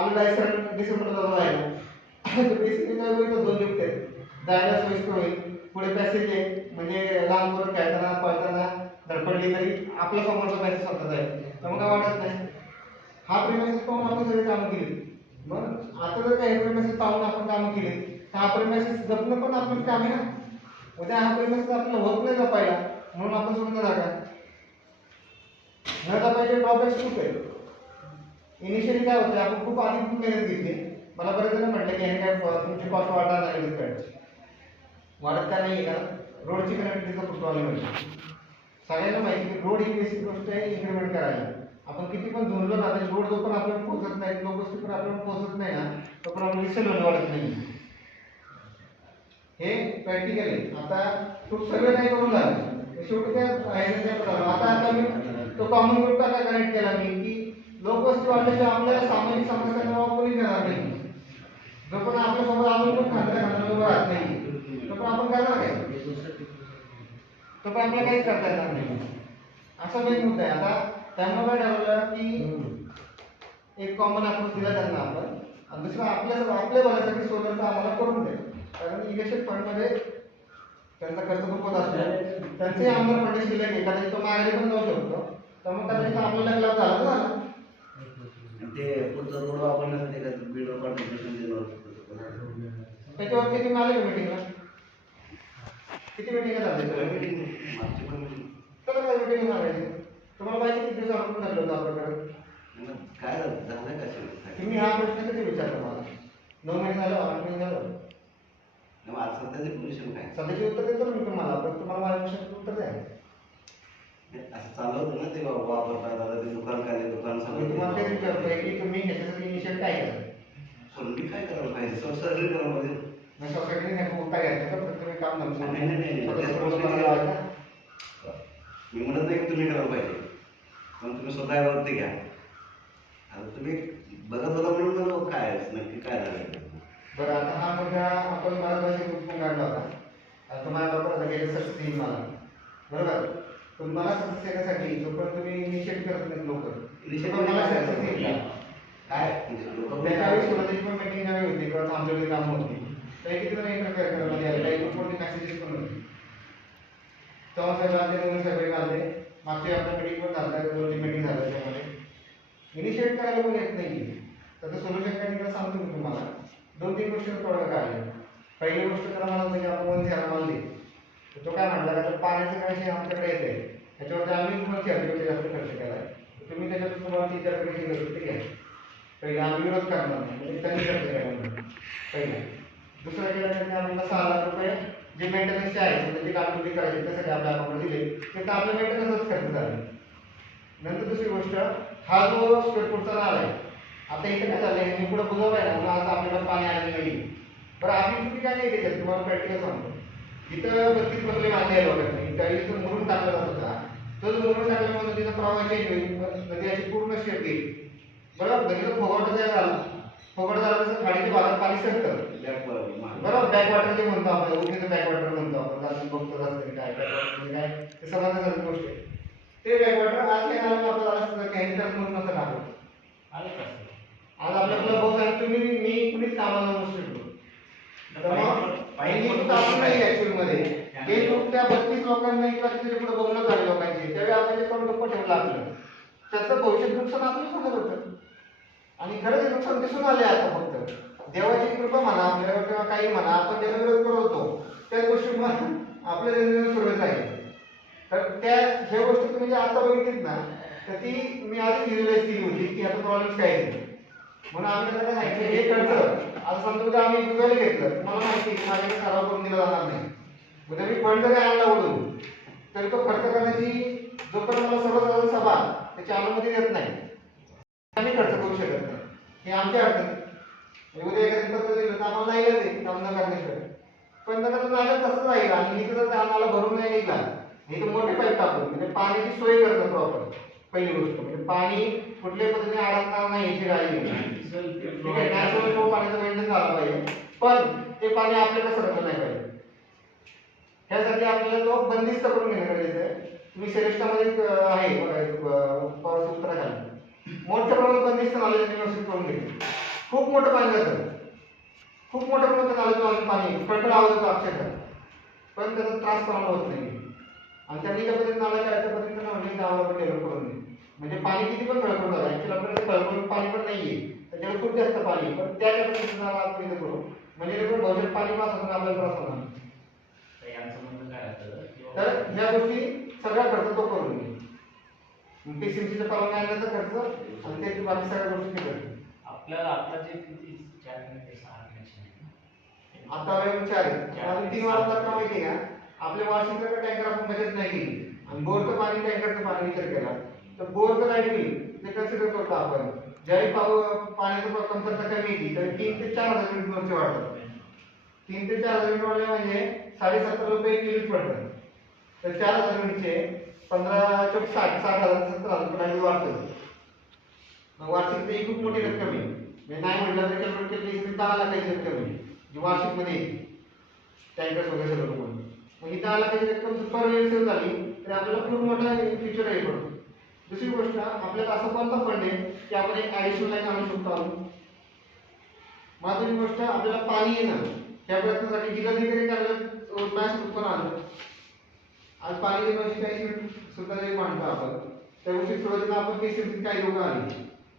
आलो डायरेक्ट डिसेंबरला जाऊन राहिलो बेसिकली काय होईल 2 लिफ्ट आहेत जायला सोयीस्कर होईल पुढे पॅसेज आहे म्हणजे लहान मुलं खेळताना पळताना धडपडली तरी आपल्या समोरचा पॅसेज स्वतः जाईल त्यामुळे काय वाटत नाही. हा प्रेमेसेस पाहून आपण सगळे कामं केली मग आता जर काही प्रेमेसेस पाहून आपण कामं केली तर हा प्रेमेसेस जपणं पण आपलं काम आहे ना. उद्या हा प्रेमेसेस आपल्याला होत नाही जपायला म्हणून आपण सोडून न टाका न जपायचे ड्रॉबॅक्स खूप आहे. इनिशियली काय होतं आपण खूप आधी खूप मेहनत घेतली मला बरेच जण म्हटलं की याने काय तुमची कॉस्ट वाढणार नाही करायची वाढत का नाही का रोडची कनेक्टिव्हिटीचा खूप प्रॉब्लेम आहे. सगळ्यांना माहिती की रोड ही बेसिक गोष्ट आहे इम्प्लिमेंट करायला आपण किती पण झोनलो ना तरी रोड जो पण आपल्याला पोहोचत नाही लोक गोष्टी पण आपल्याला पोहोचत नाही ना तो पण आपल्याला दिसेल वाढत नाही. हे प्रॅक्टिकल आहे. आता खूप सगळं काही करून झालं शेवटी त्या आता मी तो कॉमन ग्रुप का कनेक्ट केला मी की लोकवस्ती वाढल्याच्या आपल्या सामाजिक समस्यांना कोणी घेणार नाही जो पण आपल्यासोबत आपण पण खांद्याला उभं राहत नाही तो पण आपण करणार काय तो पण आपल्याला काहीच करता येणार नाही असा मेन मुद्दा आहे. आता त्यामुळे काय ठरवलं की एक कॉमन अप्रोच दिला त्यांना आपण आणि दुसरं आपल्या भल्यासाठी सोलरचं आम्हाला करून द्या कारण इलेक्शन फंडमध्ये त्यांचा खर्च खूप होत असतो त्यांचे आमदार फंड शिल्लक आहे कदाचित तो मागे पण जाऊ शकतो त्यामुळे कदाचित आपल्याला क्लब झाला तर झाला ते पुढचं रोड वापरण्यासाठी काय बिल्डर कॉन्ट्रिब्युशन देणार त्याच्यावर किती आले का मीटिंगला किती मीटिंग झाली मागची पण meeting. तर काय मीटिंग सांगायची तुम्हाला माहिती किती दिवस आपण ठरलं होतं आपल्याकडे काय झालं का शेवटी? तुम्ही हा प्रश्न कधी विचारला मला 9 महिने झालं 8 महिने झालं मग आज सध्याचे पोझिशन काय सध्याचे उत्तर देतो मी तुम्हाला पण तुम्हाला माझ्या प्रश्नाचं उत्तर द्या असं चालू होतं ना ते वापरतात आता ते दुकान काय दुकान मी तुम्हाला तेच विचारतोय की तुम्ही ह्याच्यासाठी इनिशिएट काय केलं पण मी काय करायला पाहिजे सर्जरी करायला पाहिजे मग सोसायटीने ह्याचा उत्तर घ्यायचा का फक्त तुम्ही काम नाही. नमस्कार मी म्हणत नाही की तुम्ही करायला पाहिजे पण तुम्ही स्वतः वरती घ्या आता तुम्ही बघत होता म्हणून मला काय नक्की काय झालं बरं आता हा मुद्दा आपण मराठी ग्रुप पण काढला होता आता तुम्हाला डॉक्टर गेले सक्सेस येईल मला बरोबर तुम्हाला सक्सेस येण्यासाठी जोपर्यंत तुम्ही इनिशिएट करत नाहीत लोक मला सक्सेस येईल का काय म्हणजे त्यावेळी सुरुवातीची पण मीटिंग ज्यावेळी होती किंवा आमच्याकडे काम होती काही किती जण इंटरफेअर करायला आले काही ग्रुपवरती मेसेजेस पण होते तेव्हा साहेब आले सगळे आले मागच्या आपल्या मीटिंग पण झालं 2-3 मीटिंग झालं त्यामध्ये इनिशिएट करायला पण येत नाही त्याचं सोल्युशन काय निघालं सांगतो मी तुम्हाला 2-3 गोष्टी थोडं काय पहिली गोष्ट तर मला होतं की आपण 1 शेअर आम्हाला दे तो काय म्हटलं का पाण्याचं काय आमच्याकडे येते त्याच्यावरती आम्ही पण शेअरपेक्षा जास्त खर्च केला आहे तुम्ही त्याच्यात तुम्हाला 3-4 पैसे घ्या पहिले आम्ही विरोध करणार नाही म्हणजे त्यांनी खर्च केला पहिला दुसऱ्या केल्यानंतर आम्हाला 6 लाख रुपये जे मेंटेनन्सचे आहेत त्याची कामगिरी करायची त्यासाठी आपल्या अकाउंटला दिले ते तर आपल्या मेंटेनन्सच खर्च झाले. नंतर दुसरी गोष्ट हा जो स्क्वेअर फूटचा नाल आहे आता इथे काय झालं मी पुढे बुजवलं आहे ना मग आता आपल्याला पाणी आलेलं नाही बरं आपली चुकी काय नाही त्याच्यात तुम्हाला प्रॅक्टिकल सांगतो इथं 32 बसले बांधले आहे लोकांनी त्यावेळी तो मुरून टाकला जात होता तो जो मुरून टाकल्यामुळे नदीचा प्रवाह चेंज होईल नदी अशी पूर्ण शेप घेईल बरोबर नदीचा फुगवटा तयार झाला फुगवटा झाला तसं खाडीच्या भागात पाणी सरतं बरोबर बॅकवॉटर जे म्हणतो आपण उगीचं बॅकवॉटर म्हणतो आपण जास्त बघतो असतं काय बॅकवॉटर काय ते समाजाची गोष्ट आहे ते बॅकवॉटर आज काय नाव आपल्याला असतं कॅन्सर म्हणून नसतं टाकलं आज आपल्याला भाऊ सांगतो मी कुणीच कामाला नसतो नाही ऍक्च्युअल मध्ये ते चूक त्या 32 लोकांना किंवा तिथे पुढे बोलणं झाले लोकांची त्यावेळी आपण ते पण डोकं ठेवलं आपलं त्याचं भविष्यात नुकसान आपलं सांगत होतं आणि खरंच हे नुकसान दिसून आले आता फक्त देवाची कृपा म्हणा आपल्याला किंवा काही म्हणा आपण ज्याला विरोध करतो त्याच गोष्टी आपल्या जनतेने सोडवायचं आहे तर त्या ज्या गोष्टी तुम्ही आता बघितलीत ना तर ती मी आधी व्हिज्युअलाइज केली होती की आता प्रॉब्लेम्स काय आहेत म्हणून आम्ही त्यांना सांगितलं हे कळतं आता समजा उद्या आम्ही गुगल घेतलं मला माहिती की माझ्याकडे सराव करून दिला जाणार नाही उद्या मी फंड जरी आणला ओढून तरी तो खर्च करण्याची जोपर्यंत मला सर्वसाधारण सभा त्याची अनुमती देत नाही आम्ही खर्च करू शकत नाही हे आमच्या अडचणी उद्या एखादी पत्र दिलं तर आम्हाला नाही काम न करण्याशिवाय पण तसं तसंच राहील आणि इथं जर आम्हाला भरून नाही निघाला हे तर मोठे पाईप टाकून म्हणजे पाण्याची सोय करणं प्रॉपर पहिली गोष्ट म्हणजे पाणी कुठल्याही पद्धतीने अडकणार नाही याची काळजी घेणं. ठीक आहे, नॅचरल फ्लो पाण्याचा मेंटेन झाला पाहिजे पण ते पाणी आपल्याकडे सरकलं नाही पाहिजे. ह्यासाठी आपल्याला तो बंदिस्त करून घेणं गरजेचं आहे. तुम्ही सेरेस्टामध्ये आहे बघा पॉवर उत्तराखंड मोठ्या प्रमाणात बंदिस्त नाले व्यवस्थित करून घेतले. खूप मोठं पाणी जातं, खूप मोठ्या प्रमाणात नाल्याचं पाणी कळकळ आवाज होतो अक्षरशः, पण त्याचा त्रास कोणाला होत नाही. आणि त्यांनी ज्या पद्धतीने नाला त्या पद्धतीने म्हणजे गावाला पण डेव्हलप करून दिली म्हणजे पाणी किती पण खळखळ झालं ऍक्च्युअली आपल्याकडे खळखळ पाणी पण नाहीये त्याच्यावर खूप जास्त पाणी पण त्या पद्धतीने नाला आपण इथे करू म्हणजे भविष्यात पाणी पास होणार आपल्याला त्रास होणार. यांचं म्हणणं काय असतं तर ह्या गोष्टी सगळा खर्च तो करून घे. PCMC परवाना आणण्याचा खर्च आणि ते बाकी सगळ्या गोष्टी ते करते. आपला जे किती 4 ते 6 कनेक्शन आहे आता वेळ 4 आहे अजून 3 वाजता का माहिती आहे का आपल्या वाशिंदचा टँकर आपण बचत नाही केली आणि बोरचं पाणी टँकरचं पाणी विचार केला तर बोरचं लाईट बिल ते कन्सिडर करतो आपण ज्यावेळी पाण्याचं कमतरता कमी येते तर 3 ते 4 हजार युनिट वरचे वाढतात. 3 ते 4 हजार युनिट वाढले म्हणजे 7.5 रुपये युनिट पडतात. तर 4,000 युनिटचे 15 चौक 60,000 70,000 रुपये वाढतं. मग वार्षिक ही खूप मोठी रक्कम आहे म्हणजे नाही म्हटलं तर कॅल्क्युलेट केली 10 लाखाची रक्कम आहे जी वार्षिक मध्ये टँकर्स वगैरे सगळं करून मग ही 10 लाखाची रक्कम पर वेळ सेव्ह झाली तर आपल्याला खूप मोठा फ्युचर आहे पडतो. दुसरी गोष्ट आपल्याला असं कोणता फंड आहे की आपण एक ऍडिशनल लाईन आणू शकतो. महत्त्वाची गोष्ट आपल्याला पाणी येणं त्या प्रयत्नासाठी जिल्हाधिकारी कार्यालयात मॅच उत्पन्न आलं. आज पाणी देण्याची काही सुद्धा जे मांडतो आपण त्या गोष्टी सुरुवातीला आपण केसीमची काही लोक आली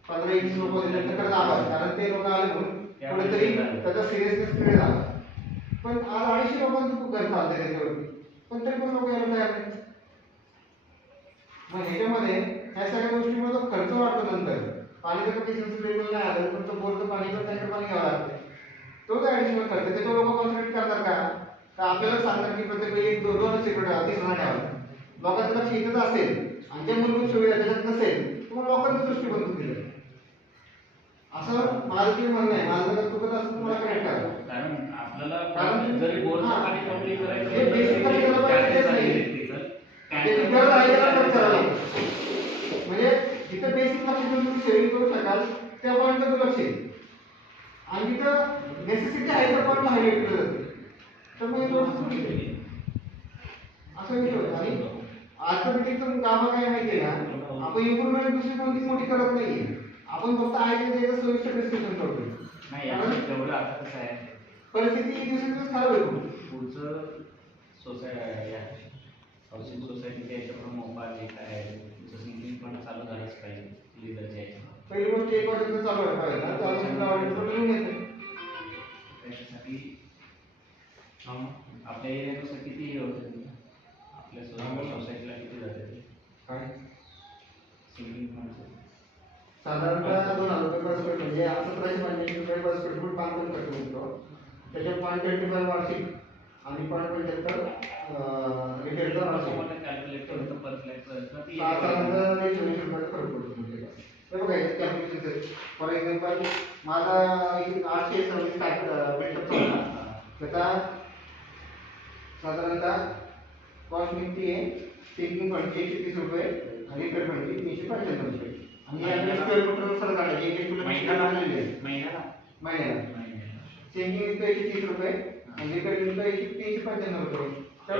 15-20 लोक त्यांच्याकडे आभार कारण ते लोक आले म्हणून कुठेतरी त्याचा सिरियसनेस क्रिएट झाला. पण आज 250 लोकांचं खूप घर चालतंय त्याच्यावरती पण तरी पण लोक यायला तयार नाही. मग ह्याच्यामध्ये ह्या सगळ्या गोष्टीमुळे जो खर्च वाढतो नंतर पाणी जर केसीमचं लेवल नाही आलं तर बोरचं पाणी तर टँकर पाणी घ्यावं लागतं. तो काय ऍडिशनल खर्च त्याच्यावर लोक कॉन्सन्ट्रेट करणार का तर आपल्याला सांगणार की प्रत्येक वेळी 2-2 सेक्रेटरी अतिशय ठेवा लोकांचं लक्ष इथंच असेल आणि जे मूलभूत सुविधा त्याच्यात नसेल तर मग लोकांचा दृष्टिकोन चुकीचा आहे असं माझं तरी म्हणणं आहे. माझं जर चुकत असेल तर मला करेक्ट करा कारण आपल्याला कारण जरी बोरचं पाणी कमी करायचं हे बेसिक खर्च करायला पाहिजे तेच नाही. त्याची गरज आहे त्याला खर्च करायला लागतो. म्हणजे जिथं बेसिक लक्ष देऊन तुम्ही सेव्हिंग करू शकाल त्या पॉईंटला दुर्लक्ष आहे आणि तिथं नेसेसिटी आहे त्या पॉईंटला हायलाइट केलं जातं तर मग हे थोडंसं चुकीचं आहे असं विषय होतं. आणि आजच्या मिटिंगचं काम काय माहिती आहे का आपण इम्प्रुव्हमेंट दुसरी कोणती मोठी करत नाहीये आपण फक्त आहे ते त्याचं सविस्तर डिस्कशन करतोय. नाही याचं तेवढं आता कसं आहे परिस्थिती दिवसेंदिवस खराब होतो. पुढचं सोसायटी हाऊसिंग सोसायटी याच्याकडून मोबाईल जे काय आहे तुमचं सिंगिंग पण चालू झालंच पाहिजे लिगलच्या याच्यावर पहिली गोष्ट 1 वर्षाचं चालू आहे पाहिजे ना चालू मिळून येते त्याच्यासाठी आपल्या एरियानुसार किती हे होतं आपल्या सोसायटीला किती जाते ते काय सिंगिंग म्हणजे साधारणतः 2,000 रुपये पर स्क्वेअर म्हणजे 1785 रुपये पर स्क्वेअर फूट बांधकाम खर्च होतो. त्याच्यात 0.25 वार्षिक आणि 0.75 रिटेलचा वार्षिक कॅल्क्युलेटर होतं पर फ्लॅट साधारणतः 24 रुपयाचा फरक पडतो म्हणजे हे बघा याचं कॅल्क्युलेशन फॉर एक्झाम्पल माझा एक 800 सर्व्हिस बिल्डअपचा होता त्याचा साधारणतः कॉस्ट निघते सिंकिंग फंडची 130 रुपये आणि रिपेअर फंडची 395 रुपये आणि आपल्या स्क्वेअर फुटनुसार काढायची एक किलो महिन्याला सिंकिंग 130 रुपये आणि रिपेअरिंग 395 रुपये तर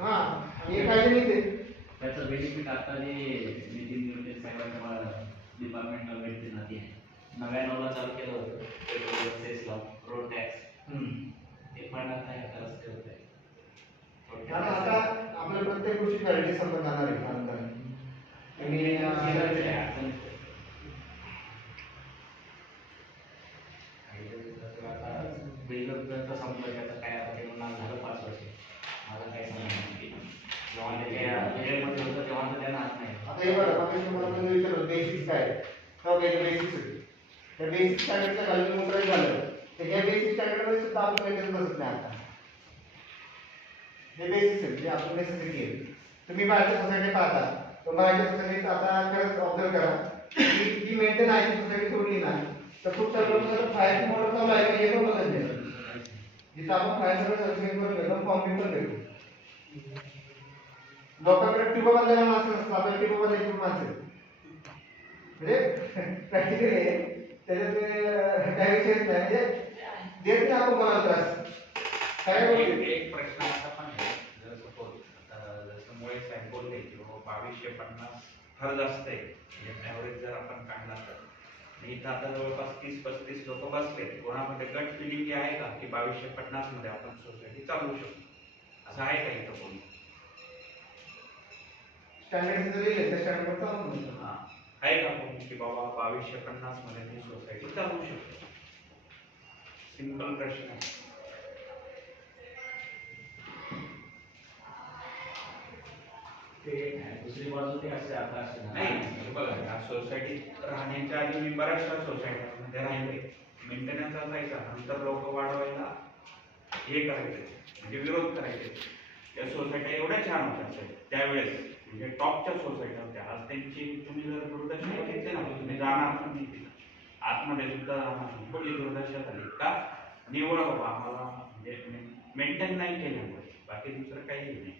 हा हे काय नाही त्याचं बेनिफिट आता जे नितीन निवडे साहेबांच्या डिपार्टमेंटला भेटते ना ती 99ला चालू केलं होतं petrol cess law road tax ते पण आता ह्याचा रस्ते होत आहे कारण आता आपल्या प्रत्येक गोष्टी व्हॅलिडी संबंध जाणार आहे नंतर बिल्डरचं संपलं त्याचं काय आता ते म्हणणार झालं 5 वर्ष मला काय सांगणार जेव्हा त्याच्या वेळेमध्ये होतं तेव्हा तर त्यांना हात नाही. आता हे बघा आपण तुम्हाला विचारलं बेसिक्स काय तर बेसिक्स होते त्या बेसिक स्टँडर्डच्या खाली मोटर झालं तर ह्या बेसिक स्टँडर्डमध्ये सुद्धा आपण मेंटेन बसत नाही आता हे बेसिक्स आहेत जे आपण नेसेसिटी आहे. तुम्ही बाहेरच्या सोसायटी पाहता तर बाहेरच्या सोसायटीत आता खरंच ऑब्झर्व करा जी मेंटेन आहे ती सोसायटी सोडली ना तर खूप सारे लोक फायरची मोटर चालू आहे का हे पण बघत नाही. जिथं आपण फायर सर्व्हिस सर्व्हिसिंग करून घेतो फॉर्म पण देतो लोकांकडे टिपा बांधायला माणसं नसतात, आपल्याला टिपा बांधायची पण माणसं आहेत. म्हणजे प्रॅक्टिकली त्याच्यात काही विषयच नाही, म्हणजे देत नाही आपण कोणाला त्रास. काय गोष्टी एक प्रश्न असा पण आहे, जर सपोज जसं मुळे साहेब बोलले की बाबा 2250 फार जास्त आहे, म्हणजे ॲव्हरेज जर आपण काढला तर, आणि इथं आता जवळपास 30-35 लोक बसले, कोणामध्ये गट फिलिंग आहे का की 2250 मध्ये आपण सोसायटी चालवू शकतो, असं आहे का इथं कोणी? स्टँडर्ड जर लिहिले त्या स्टँडर्ड चालू हा, आहे का कोणी की बाबा 2250 मध्ये मी सोसायटी चालवू शकतो? सिंपल प्रश्न आहे. दुसरी बाजू ते असे आता असे नाही, हे बघा, या सोसायटीत राहण्याच्या आधी मी बऱ्याचशा सोसायट्यांमध्ये राहिले, मेंटेनन्स असायचा, नंतर लोक वाढवायला हे करायचे, म्हणजे विरोध करायचे. त्या सोसायट्या एवढ्या छान होत्या त्यावेळेस, म्हणजे टॉपच्या सोसायट्या होत्या. आज त्यांची तुम्ही जर दुर्दशा घेतली ना, तुम्ही जाणार पण नाही तिथं, आतमध्ये सुद्धा थोडी दुर्दशा झाली का, निवड बाबा आम्हाला म्हणजे मेंटेन नाही केल्यामुळे, बाकी दुसरं काही नाही.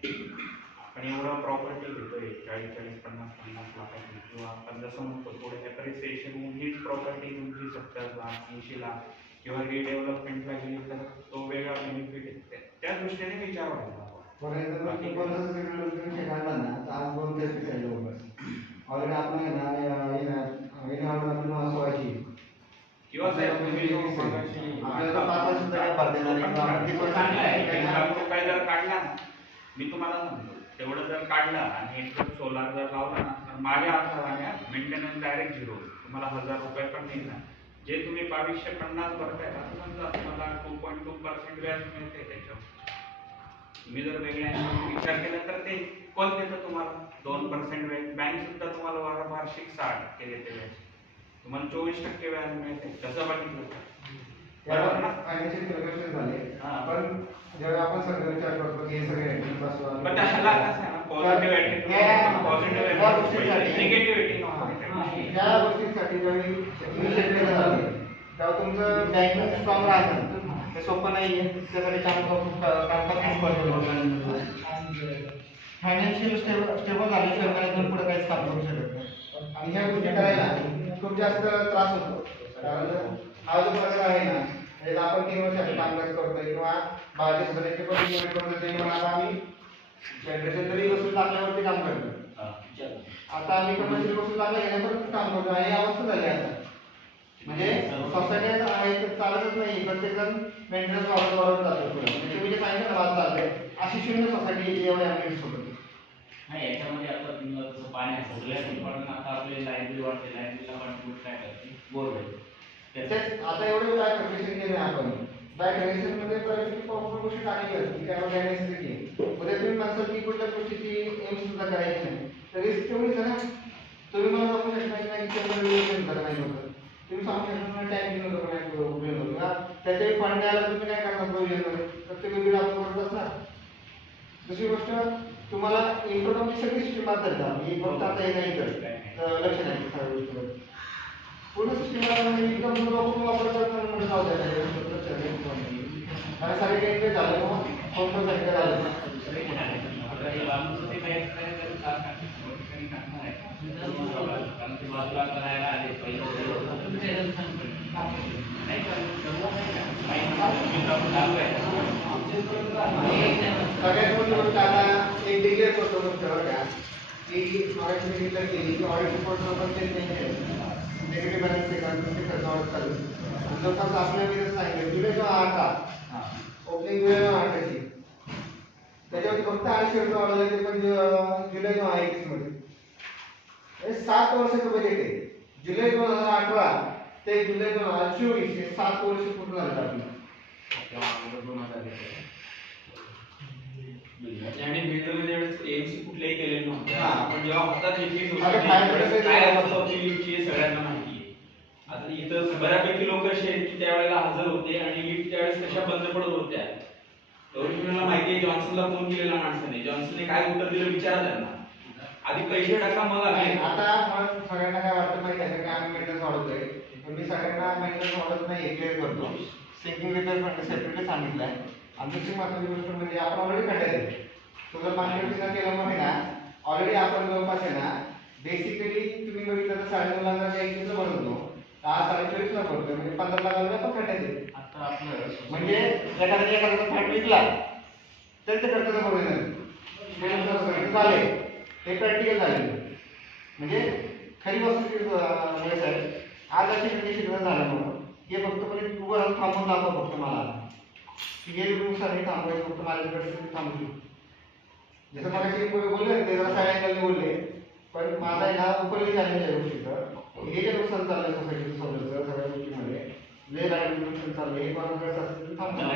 आपण एवढं प्रॉपर्टी घेतोय 40-50 लाखाची, किंवा आपण जसं म्हणतो थोडं ॲप्रिसिएशन होऊन हीच प्रॉपर्टी तुमची 70 लाख 80 लाख किंवा रिडेव्हलपमेंटला गेली तर तो वेगळा बेनिफिट आहे. त्या दृष्टीने विचार व्हायला ऑलरेडी आपण किंवा साहेब तुम्ही जो काय जर काढला ना, मी तुम्हाला सांगतो तेवढं जर काढलं आणि एकदम सोलार जर लावला ना, तर माझ्या अर्थाने मेंटेनन्स डायरेक्ट झिरो, तुम्हाला 1000 रुपये पण नाही ना. जे तुम्ही 2250 भरताय ना, समजा तुम्हाला 2.2% व्याज मिळते त्याच्यावर. तुम्ही जर वेगळ्या विचार केला तर ते कोण देतं तुम्हाला 2% व्याज? बँक सुद्धा तुम्हाला वार्षिक 6% देते व्याज, तुम्हाला 24% व्याज मिळते. कसं बघितलं बरोबर ना? फायनान्शियल कॅल्क्युलेशन झाले, पण जेव्हा आपण सगळं विचार करतो की हे सगळे ऍक्टिव्ह पासून पण ह्याला कसं आहे ना, positive attitude, positive attitude, negativity नको. ज्या गोष्टींसाठी जेव्हा इनिशिएटिव्ह झाले तेव्हा तुमचं बँकिंग स्ट्रॉंग राहतं, ते सोपं नाही आहे. त्यासाठी फायनान्शियल स्टेबल झाल्याशिवाय काय पुढे काहीच काम करू शकत नाही. आणि ह्या गोष्टी करायला खूप जास्त त्रास होतो, कारण हा जो प्रकार आहे ना, त्याला आपण 3 वर्षाचे कामकाज करतोय किंवा बाहेरच्या सदस्याचे पण पेमेंट करतो, ते म्हणाला आम्ही जनरेशन तरी वस्तू टाकल्यावरती काम करतो. आता आम्ही कमर्शियल वस्तू टाकल्या गेल्यापर्यंत काम करतो, आणि ही अवस्था झाली आता. म्हणजे सोसायटी आहे चालतच नाही, प्रत्येक जण मेंटेनन्स वाढवत जातो पुढे. म्हणजे तुम्ही जे सांगितलं ना, वाद चाललंय अशी शून्य सोसायटी एवढ्या आम्ही सोबत नाही. याच्यामध्ये आता तुम्ही जसं पाण्याचं आता आपली लाईट बिल वाढते, लाईट बिलला कॉन्ट्रीब्यूट काय करते? बोरवेल. त्याच्यात आता एवढं काय कॅल्क्युलेशन केलं आपण बाय कॅल्क्युलेशन मध्ये बऱ्यापैकी प्रॉपर गोष्टी टाकली आहेत की त्यावर डायनेस्टिक उद्या तुम्ही म्हणसाल की कुठल्या गोष्टीची एम सुद्धा करायची नाही, तर रिस्क तेवढीच आहे ना. तुम्ही मला सांगू शकता नाही की त्याला वेळ नाही होतं, तुम्ही सांगू शकता नाही टाइम घेऊन होतो नाही उपयोग होतो का, त्याच्याही फंड द्यायला तुम्ही काय करणार प्रोव्हिजन, प्रत्येक बिल आपण करत असणार. दुसरी गोष्ट, तुम्हाला इन्कमची सगळी सिस्टीम मात्र मी फक्त आता हे नाही करत लक्ष नाही सगळ्या गोष्टीवर पूर्ण सिस्टीम इन्कम वापर करताना म्हणजे जाऊ द्यायला सारे काही काही झालं मग कोण पण काही झालं सगळ्यात मोठी गोष्ट आता एक डिक्लेअर करतो बरं का की मराठी मी डिक्लेअर केली की ऑडिट रिपोर्टवर पण ते नेगेटिव्ह बॅलन्स आहे कारण तुमचे खर्च वाढत चालू आणि जवळपास आपल्या वेळेस सांगितलं जुलै जो 8 ओपनिंग वेळ 8ची त्याच्यावरती फक्त 80 रुपये वाढवले ते पण जुलै 2021 मध्ये 7 वर्षाचं बजेट आहे. जुलै 2018 ते जुलै 2024 हे 7 वर्ष पूर्ण झाले आपले. आणि बिल्डरमध्ये एमसी कुठलेही केलेले नव्हते. हा. आपण जेव्हा हातात घेतली आता सोसायटी काय अवस्था होती लिफ्टची हे सगळ्यांना माहिती आहे. आता इथं बऱ्यापैकी लोक असे आहेत की त्यावेळेला हजर होते आणि लिफ्ट त्यावेळेस कशा बंद पडत होत्या तुम्हाला माहिती आहे. जॉन्सनला फोन केलेला माणसाने, जॉन्सनने काय उत्तर दिलं विचारा त्यांना. आधी पैसे टाका मग आले. आता मग सगळ्यांना काय वाटतं माहिती आहे की आम्ही मेंटेनन्स वाढवतोय, पण मी सगळ्यांना मेंटेनन्स वाढवत नाही क्लिअर करतो. सिंकिंग रिपेअर फंड सेपरेटली सांगितलं आहे. आणि दुसरी महत्त्वाची गोष्ट म्हणजे आपण ऑलरेडी खड्ड्यात आहे. तो जर मागच्या वर्षी न केल्यामुळे ना ऑलरेडी आपण जवळपास आहे ना बेसिकली तुम्ही बघितलं तर 9.5 लाखाच्या इकडे भरत होतो, आज 24.5 लाख भरतोय, म्हणजे 15 लाखाला पण खड्ड्यात आहे. आता आपलं म्हणजे एखाद्याचा फ्लॅट विकला तर ते खर्च भरून झाले, ते प्रॅक्टिकल झाले. म्हणजे खरी वस्तू आहे आज अशी कंडिशन झाल्यामुळं हे फक्त म्हणजे उभं राहून थांबून दाखवा फक्त मला की हे नुकसान हे थांबवायचं फक्त माझ्याकडे थांबली. जसं मगाशी बोलले ते जरा सगळ्यांकडे बोलले, पण माझा आहे ना उपरली चॅलेंज आहे गोष्टीचं. हे जे नुकसान चाललंय सोसायटीचं सोडलं सगळ्या गोष्टीमध्ये जे लाईट नुकसान चाललंय हे कोणाकडे असतं थांबवलं.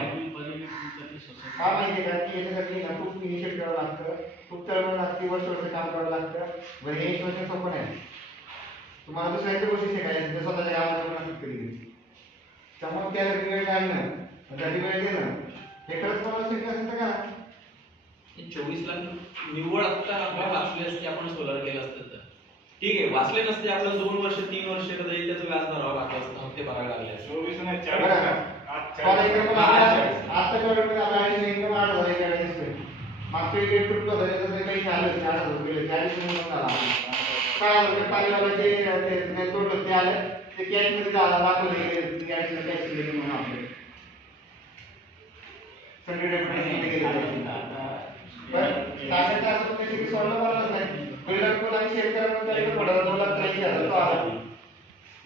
हा माहिती आहे का की याच्यासाठी ना खूप इनिशिएट करावं लागतं, खूप तळमळ लागते, वर्ष काम करावं लागतं. बरं हे वर्ष सोपं नाही, तुम्हाला दुसऱ्यांच्या गोष्टी शिकायच्या त्या स्वतःच्या गावात पण कधी. त्यामुळे त्यासाठी वेळ काढणं त्यासाठी वेळ देणं हे खरंच मला शिकलं असेल तर का 24 लाख निव्वळ आता आपल्याला वाचले असते आपण सोलर केलं असतं तर ठीक आहे, वाचले नसते आपल्याला 2 वर्ष 3 वर्ष कधी त्याचं व्याज भरावं लागलं असतं, हप्ते भरावे लागले असते. 24 नाही 40 बरं. लाख. मला इकडे पण आजच्या वेळेमध्ये आपल्या आईने इन्कम 8,000 एका दिसतोय. मागच्या वेळी ट्रिप होतं त्याचं काही आलं 8,000 गेले 40 म्हणून झाला. काय आलं पाणीवाल्याचे ते तोडलं ते आलं ते कॅशमध्ये दाखवले कॅश दिले म्हणून आपले सगळे डेप्युटेशनमध्ये गेले. बरं साधारणतः असं काही सोडलं मला नाही. बिल्डर कोण आणि शेतकऱ्यांना थोडा 2 लाख 83,000 तो आला.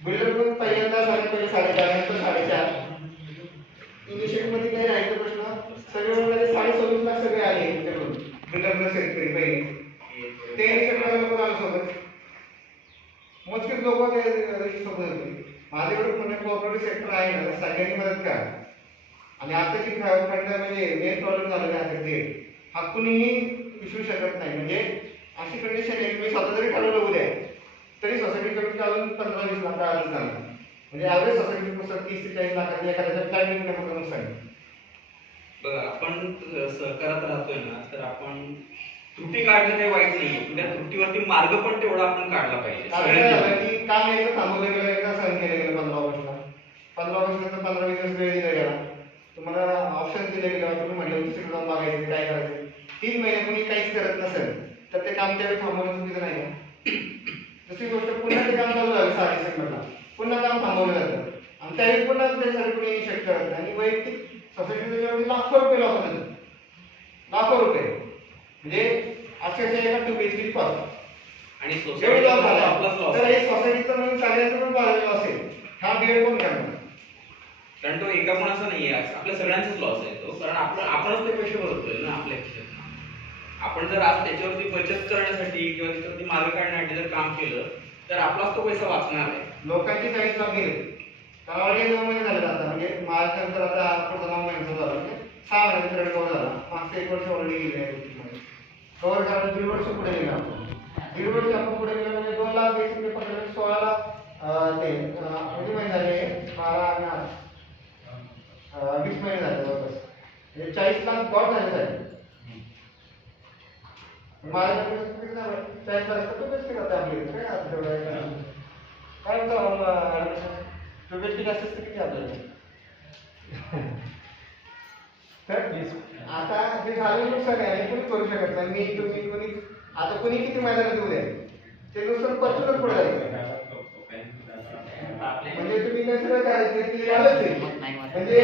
बिल्डर कोण पहिल्यांदा झाले पहिले 4.5 नंतर 4.5 इनिशिएटमध्ये काही राहायचा प्रश्न सगळे म्हणजे 26.5 लाख सगळे आले तुमच्याकडून बिल्डरला शेतकरी पहिले ते इनिशिएटला लोक आले सोबत मोजकेच लोक ते सोबत होते. माझ्याकडे पुणे कोऑपरेटिव्ह सेक्टर आहे ना सगळ्यांनी मदत करा. आणि आता जी खंड म्हणजे मेन प्रॉब्लेम झालेला आहे हा कुणीही विसरू शकत नाही. म्हणजे अशी कंडिशन आहे की मी स्वतः जरी ठरवलं उद्या तरी सोसायटीकडून काढून 15-20 लाख आधीच झालं. म्हणजे ॲव्हरेज सोसायटी 30 ते 40 लाखांनी एखाद्याच्या प्लॅनिंग मध्ये नुकसान. बघा आपण करत राहतोय ना तर आपण त्रुटी काढणं काही वाईट नाही, त्या त्रुटीवरती मार्ग पण तेवढा आपण काढला पाहिजे. की काम एकदा थांबवलं गेलं एकदा सहन केलं गेलं 15 ऑगस्टला 15 ऑगस्ट नंतर 15-20 दिवस वेळ दिला गेला. तुम्हाला ऑप्शन दिले गेले, तुम्ही म्हटलं दुसरीकडे जाऊन बघायचं काय करायचं. 3 महिने कुणी काहीच करत नसेल तर ते काम त्यावेळी थांबवणं चुकीचं नाही का. दुसरी गोष्ट पुन्हा ते काम चालू झालं 6 डिसेंबरला पुन्हा काम थांबवलं जातं आणि त्यावेळी पुन्हा त्यासाठी कुणी इनिशिएट करत नाही. आणि वैयक्तिक सोसायटीमध्ये लाखो रुपये लॉस होतात, लाखो रुपये. म्हणजे अक्षरशः एका 2 BHK कॉस्ट आणि एवढी लॉस झाला आपलाच लॉस तर हे सोसायटीचं म्हणून सगळ्यांचं पण बाजूला असेल हा बिल्ड कोण करणार. कारण तो एका कोणाचा नाहीये, आपल्या सगळ्यांचाच लॉस आहे तो. कारण आपणच ते पैसे भरतोय ना आपल्या खिशात. आपण जर आज त्याच्यावरती बचत करण्यासाठी किंवा त्याच्यावरती मार्ग काढण्यासाठी जर काम केलं तर आपलाच तो पैसा वाचणार आहे. लोकांची 40 लाख गेले तर ऑलरेडी 9 महिने झाले आता. म्हणजे मार्च नंतर आता पुढचा 9 महिन्याचा झाला म्हणजे 6 महिन्याचा पिरियड कव्हर झाला. मागचे 1 वर्ष ऑलरेडी गेले आहे गोष्टीमध्ये कव्हर करायला 1.5 वर्ष पुढे गेले आपण. 1.5 वर्ष आपण पुढे गेलो म्हणजे 2 लाख 16 ला ते किती महिने झाले 12 आणि 20 महिने झाले जवळपास. म्हणजे 40 लाख डॉट झाले साहेब. माझ्याकडे 40 लाख तर बेस्ट करता आपली काय काय होतं बेस्ट असतं किती आपल्याला. तर आता जे झालेलं नुकसान आहे कोणी करू शकत नाही. मी तुम्ही कोणी आता कोणी किती मैदानात उद्या ते नुकसान पचूनच पुढे जायचं. म्हणजे तुम्ही नसलं करायचं की आलंच आहे म्हणजे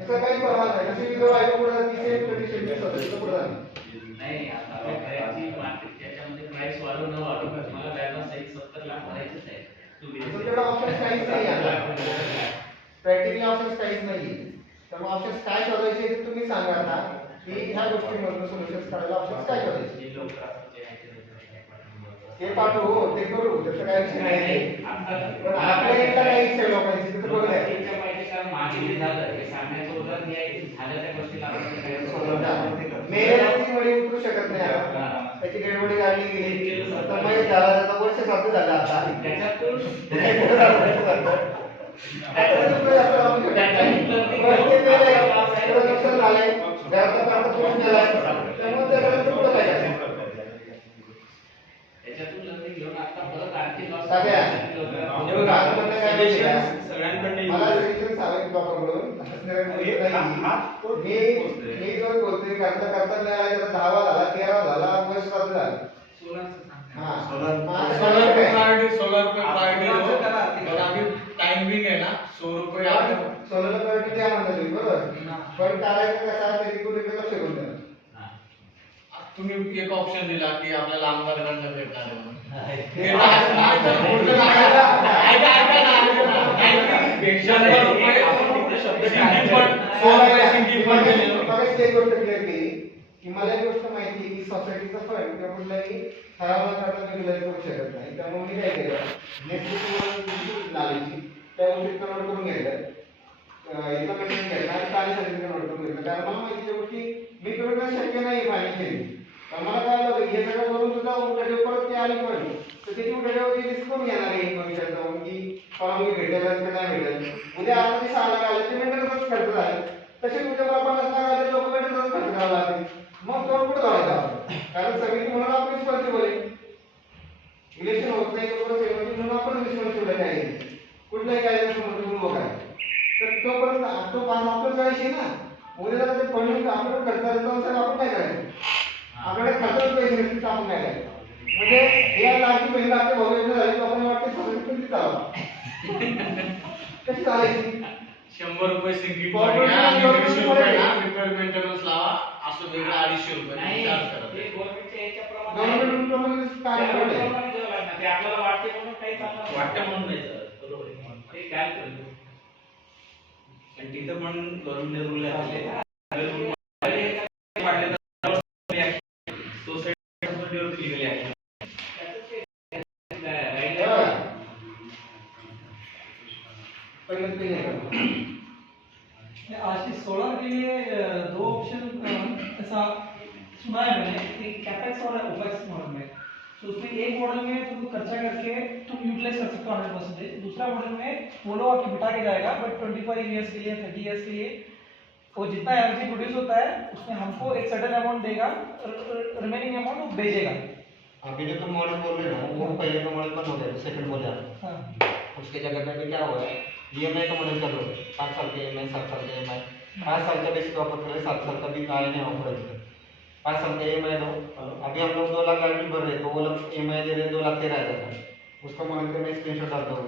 तसं काही परवा नाही. जशी मी बायको पुढे नाही आता घराची मार्केट त्याच्यामध्ये प्राइस वाढू न वाढू मला बॅलन्स 70 लाख भरायचेच आहे. तुमच्याकडे ऑप्शन्स काहीच नाही आता प्रॅक्टिकली ऑप्शन्स काहीच नाही. त्यामुळे ऑप्शन्स काय शोधायचे ते तुम्ही सांगा आता की ह्या गोष्टीमधून सोल्युशन्स काढायला ऑप्शन्स काय शोधायचे ते पाठवू हो ते करू त्याचं काय विषय नाही. पण आपल्या काही इच्छा लोकांची तिथं बघूया मागे जे झालं हे सांगण्याचं उदाहरण झालं त्या गोष्टीला मेहनती मध्ये उतरू शकत नाही आता. त्याची गडबडी काढली गेली तर मग झाला त्याचा वर्ष साध्य झालं आता त्याच्यातून झालंय घराचा फोन केलाय त्यामुळे त्याच्यातून लग्न घेऊन आता परत आणखी लॉस सगळ्या सगळ्यांकडे मला सगळीकडे सांगायचं लोकांकडून मी जो बोलतोय करता करता नाही आला तर 10 झाला 13 झाला वर्ष झाला हाँ सोलर पे प्रायोरिटी हो और अभी टाइमिंग है ना 100 रुपये सोलर प्रायोरिटी द्या म्हणता तुम्ही बरोबर पण करायचं कसं तरी कुठे लक्ष करून द्या तुम्ही एक ऑप्शन दिला की आपल्याला आमदारांना भेटणार आहे म्हणून की मला एक गोष्ट माहिती आहे की सोसायटीचा फंड किंवा कुठलाही ठरावाला करता रेग्युलर करू शकत नाही त्यामुळे मी काय केलं नेक्स्ट नालीची त्या गोष्टी कन्वर्ट करून घ्यायचं इथं मेंटेन घ्यायचं आणि पाणी कन्वर्ट करून घ्यायचं कारण मला माहिती आहे गोष्टी मी करणं शक्य नाही पाणी मला काय झालं हे सगळं करून सुद्धा उठाडेव परत ते आले पण तर त्याची उठाडेवरती रिस्क कमी येणार आहे भविष्यात जाऊन की परवानगी भेटेल का नाही भेटेल उद्या आता ते 6 लाख आले ते मेंटेनन्सच खर्च झाले तसे उद्या मला 50 लाख आले लोक मेंटेनन्स खर्च करावा लागेल मग तो कुठे जायचा कारण समिती म्हणून आपण रिस्पॉन्सिबल आहे इलेक्शन होत नाही तोपर्यंत म्हणून आपण रिस्पॉन्सिबल आहे कुठल्याही कायद्याचं म्हणून उभं करायचं तर तोपर्यंत तो पास आपण करायची ना उद्या जर ते फंड आपण खर्च करायचं आपण काय करायचं आपल्याकडे खर्च पैसे नसतील तर आपण काय करायचं म्हणजे या लाखची पहिली आपल्या भविष्य झाली आपण वाटते सोसायटी चालवा कशी चालायची 100 रुपये सिंगिंग आणि 150 रुपये ना रिपेअर मेंटेनन्स लावा असं वेगळं 250 रुपये चार्ज करा ते गव्हर्नमेंटच्या याच्याप्रमाणे गव्हर्नमेंट प्रमाणे कार्य त्याप्रमाणे द्यावं लागणार. ते आपल्याला वाटते म्हणून काही चालणार वाटतं म्हणून नाही चालत. बरोबर आहे. ते काय करतो आणि तिथं पण गव्हर्नमेंट रूल आहे सोसायटी लिगली आहे आज इस सोलर के लिए 2 ऑप्शन ऐसा सुना है मैंने एक कैपेक्स और ओपेक्स मॉडल में तो उसमें एक मॉडल में तुम खर्चा करके तुम यूटिलाइज कर सकते हो 100%। दूसरा मॉडल में वो लोग आके बिठा के जाएगा बट 25 ईयर्स के लिए 30 ईयर्स के लिए वो जितना एनर्जी प्रोड्यूस होता है उसमें हमको एक सर्टेन अमाउंट देगा रिमेनिंग अमाउंट वो भेजेगा। अभी जो तुम मॉडल बोल रहे हो वो पहले का मॉडल बंद हो गया सेकंड बोले आप हाँ उसके जगह पे क्या हुआ है ईएमआई का मॉडल चालू है 5 साल के ईएमआई 7 साल के ईएमआई 5 साल का बेसिक ऑफर कर 7 साल का भी आए नहीं ऑफर है 5 साल का ईएमआई दो अभी हम लोग 2 लाख गाड़ी भर रहे तो वो लोग ईएमआई दे रहे 2 लाख 13,000 का उसका मॉडल का मैं स्क्रीनशॉट डालता हूँ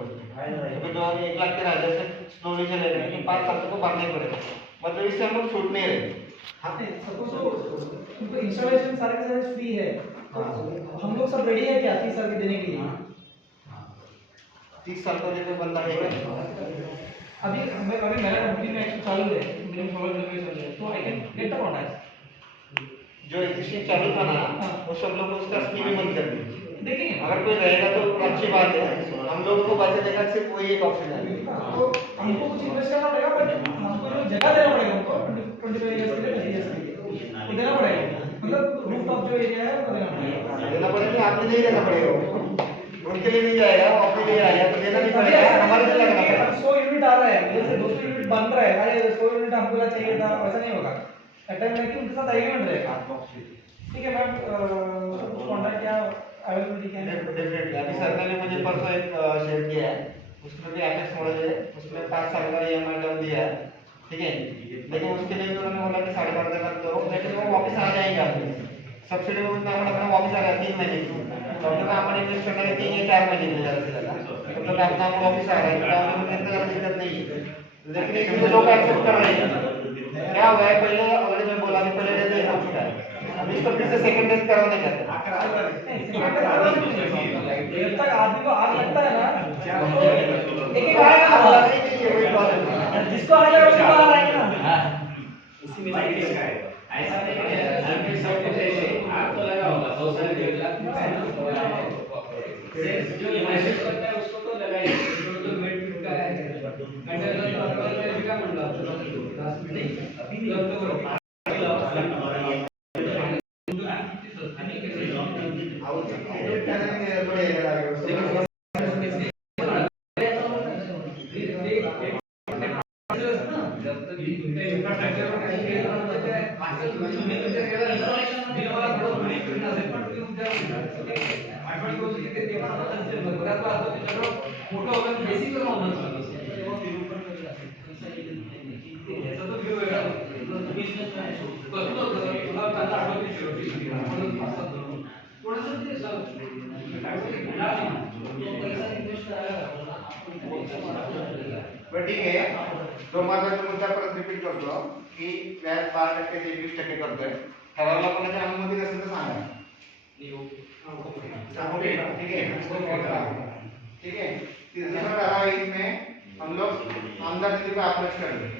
अभी जो 1 लाख 13,000 से स्लोली चलेगा लेकिन 5 साल तक को भरना ही पड़ेगा मतलब इससे हम लोग छूट नहीं रहे सपोज उनको इंस्टॉलेशन सारे के सारे फ्री है तो हम लोग सब रेडी है क्या 30 साल के देने के लिए 30 साल का लेकर बंदा है अभी मेरा कंपनी में चालू है मेरे सोलर सर्विस चल रहा है तो I can get the contact जो एग्जिस्टिंग चालू था ना वो सब लोग उसका स्कीम ही बंद कर दी देखेंगे अगर कोई रहेगा तो अच्छी बात है हम लोग को बचा देगा सिर्फ वही एक ऑप्शन है तो हमको कुछ इन्वेस्ट करना पड़ेगा बट हमको जो जगह देना पड़ेगा हमको 25 इयर्स के लिए 30 इयर्स के लिए वो देना पड़ेगा मतलब रूफ टॉप जो एरिया है वो देना पड़ेगा आपने नहीं देना पड़ेगा उनके लिए नहीं जाएगा वो अपने लिए आएगा तो देना नहीं पड़ेगा हमारे लिए लगना पड़ेगा 100 यूनिट आ रहा है जैसे 200 यूनिट बन रहा है अरे 100 यूनिट हमको चाहिए था वैसा नहीं होगा टाइम लेके उनके साथ एग्रीमेंट रहेगा ठीक है मैम कॉन्ट्रैक्ट क्या अवेलेबिलिटी क्या है डेफिनेटली अभी सरकार ने मुझे परसों एक शेयर किया है उसमें भी एपेक्स मॉडल है उसमें 5 साल का ईएमआई डाल दिया है ठीक है लेकिन उसके लिए उन्होंने बोला कि 12.5 लाख दो लेकिन वो वापस आ जाएगा सब्सिडी में उतना अपना वापस आ जाएगा 3 महीने की तो जब अपन इन्वेस्ट करना है 3 या 4 महीने में ज़्यादा से ज़्यादा तो तब अपना वापस आ रहा है तो हमें इतना ज़्यादा दिक्कत नहीं है लेकिन इसमें लोग एक्सेप्ट कर रहे हैं क्या हुआ है पहले अगर मैं बोला कि पहले डेथ हो चुका है अब इसको फिर से सेकंड डेथ करवाने का जब तक आदमी को आग लगता है ना एक एक आएगा जिसको आ जाएगा उसको आ आएगा ना उसी में से किसका है ऐसा नहीं है सबके सबके जैसे आग तो लगा होगा 2 साल के जो मैसेज करता है उसको तो लगाइए जो मेड फिट का है कंटेनर तो का मंडला अभी बरं ठीक आहे. जो महत्वाचा मुद्दा परत रिपीट करतो की व्याज 12% ते 20% करतोय. ठरावाला कोणाच्या अनुमती असेल तर सांगा. ठीक है. तीसरा ठराव इसमें हम लोग आमदार निधि पे अप्रोच कर रहे हैं.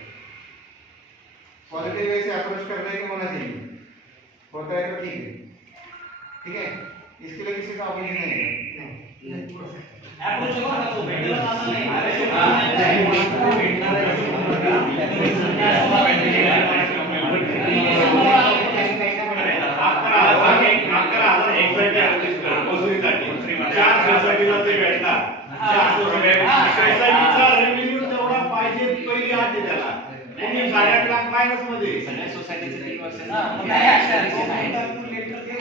पॉजिटिव वे से अप्रोच कर रहे हैं कि होना चाहिए. होता है तो ठीक है. ठीक है. इसके लिए किसी का ऑब्जेक्शन नहीं है. अप्रोच करो ना तो भेटला जाणार नाही. सोसायटीचा रेव्हेन्यू तेवढा पाहिजे पहिली आठ आहे त्याला. तुम्ही 8.5 लाख मायनस मध्ये सगळ्या सोसायटीचे 3 वर्ष नाही अशा कॅल्क्युलेटर ते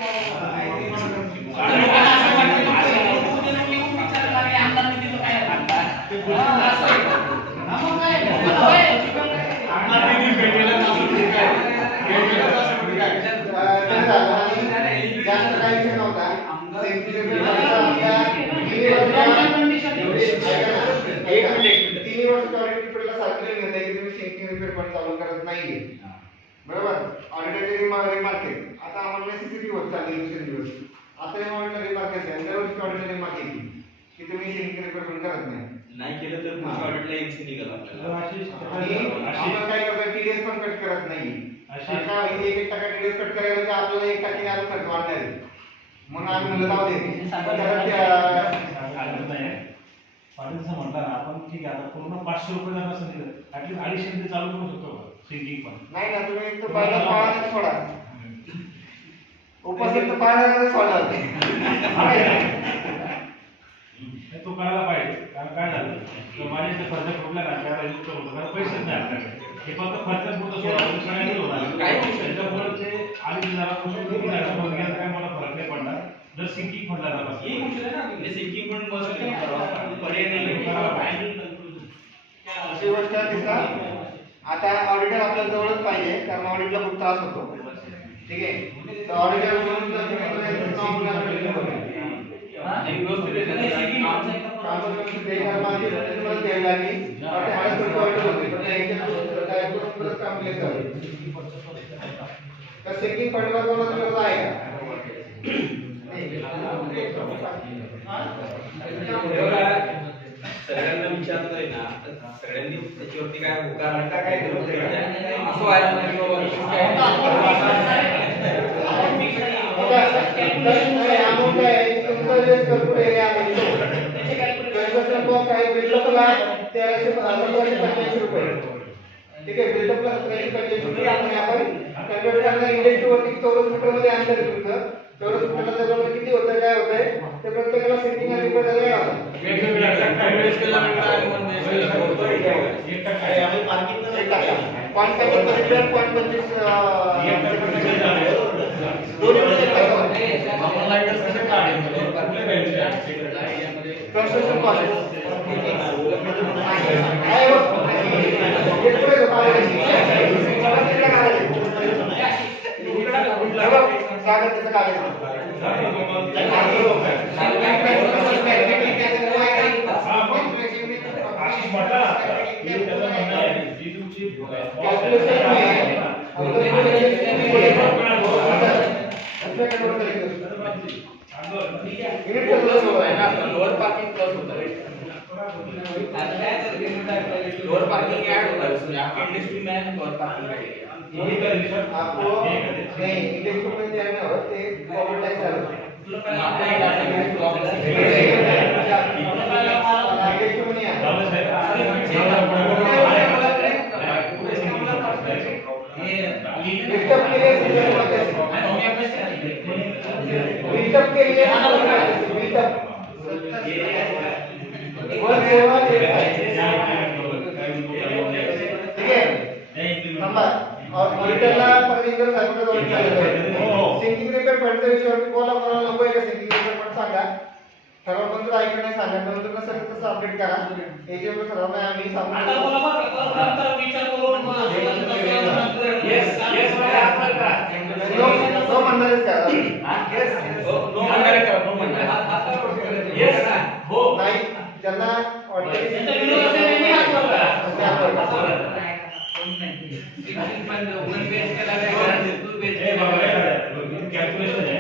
जास्त काही विषय नव्हता. चालू करत नाहीये. बरोबर. ऑडिटरचे रिमार्क आहे. आता आम्हाला सीसीटीव्ही होत चालली दिवसेंदिवस. आता रिमार्कला रिमार्क आहे. दरवर्षी ऑडिटर रिमार्क येते की तुम्ही शेअरिंग रिपोर्ट करत नाही केलं तर पुढच्या ऑडिटला एमसी निघाला आपल्याला. आणि आपण काय करतो टीडीएस पण कट करत नाही. अशा 1% टीडीएस कट करायला की आपल्याला 1% अजून खर्च वाढणार आहे. म्हणून आम्ही म्हणलं जाऊ दे. पाटीलचं म्हणता ना आपण ठीक आहे आता पूर्ण 500 रुपये जर नसेल दिलं ऍटलीस्ट 250 ते चालू करू शकतो का सिंगिंग पण. नाही ना तुम्ही एक तर पहिला पाळायला सोडा. उपस्थित तर पाळायला सोडा. तो करायला पाहिजे. कारण काय झालं तर माझे जे खर्च कुठल्या ना त्याला युक्त होतं कारण पैसेच नाही आपल्याकडे. हे फक्त खर्च पुरतं सोडा सगळ्यांनी होणार त्याच्यामुळे ते आधी जरा काय मला फरक नाही पडणार जर सिंगिंग फंड झाला सिंकिंग पण पर्याय नाही. अशी गोष्ट दिसता. आता ऑडिटर आपल्या जवळच पाहिजे कारण ऑडिटला खूप त्रास होतो. ठीक आहे. तर ऑडिटर सिंगिंग फंडवर कोणाचा आहे का? सगळ्यांना विचारतोय ना तर सगळ्यांनी त्याच्यावरती काय होकार काय असं व्हायला नाही ठीक आहे. बिल्डअपला 1785 रुपये आपण कॅल्क्युलेट करणार इंडेक्सवरती चौरस मीटरमध्ये अंतर घेऊन चौरस मीटरला जवळ किती होतं काय होतंय ते प्रत्येकाला सेटिंग आणि रिपोर्ट द्यायला लागतं. लोअर पार्किंग प्लस होता लोअर पार्किंग ऐड होता है आपके इंडस्ट्री में लोअर पार्किंग आपको नहीं इंडेक्स में देना हो ते ओवर टैक्स आलो बिल्डअप के लिए ठीक है नंबर और मॉनिटरला फर्निचर सारखं जाऊन चालू सिंकिंग रिपेअर फंडच्या विषयावर बोला कोणाला नको आहे का सिंकिंग रिपेअर फंड सांगा ठराव पण जर ऐकलं नाही सांगा नंतर कसं तसं अपडेट करा एजीएम ठराव नाही आम्ही सांगू आता बोला बरं नंतर विचार करून नो म्हणणारच का नाही ज्यांना वाटतं पण वन बेस केला वेगळा टू बेस कॅल्क्युलेशन आहे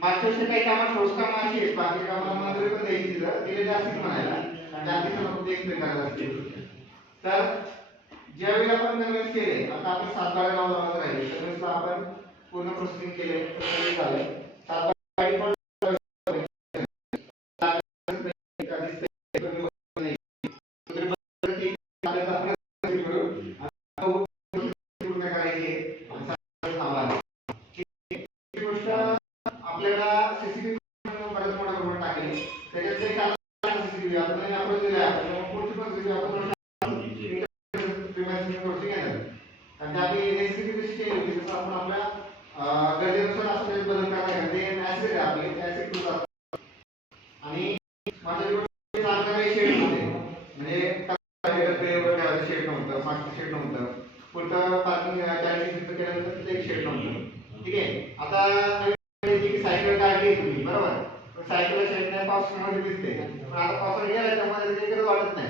मागच्या काही कामात ठोस कामं अशी आहेत, बाकी कामाला मंजुरी पण द्यायची दिले जास्तीच म्हणायला आणि जास्तीचं नको एक स्वीकारलं असते. तर ज्यावेळी आपण कन्व्हिन्स केले, आता आपण 7 गाड्या लावून राहिले, कन्व्हिन्सला आपण पूर्ण प्रोसेसिंग केले, झाले 7 गाडी पण आपल्याला सीसीटीव्ही बऱ्याच मोठ्या प्रमाणात टाकले, त्याच्यात एक सीसीटीव्ही आपण अप्रोच दिला आहे, पुढची पण सीसीटीव्ही आपण आणि आम्ही सीसीटीव्ही केली होती, जसं आपण आपल्या गरजेनुसार असं काही बदल करायला ते मॅसेज आहे आपले मॅसेज टूल आणि माझ्या जाणकारी शेड होते, म्हणजे ठेवायचं शेड नव्हतं, मागचं शेड नव्हतं, पुढचं पार्किंग 40 फूट केल्यानंतर ते एक शेड नव्हतं. ठीक आहे, आता सायकल काढली तुम्ही बरोबर, पण सायकल शेड नाही पावसामध्ये दिसते, पण आता पावसाळा गेला त्यामध्ये काही गरज वाटत नाही,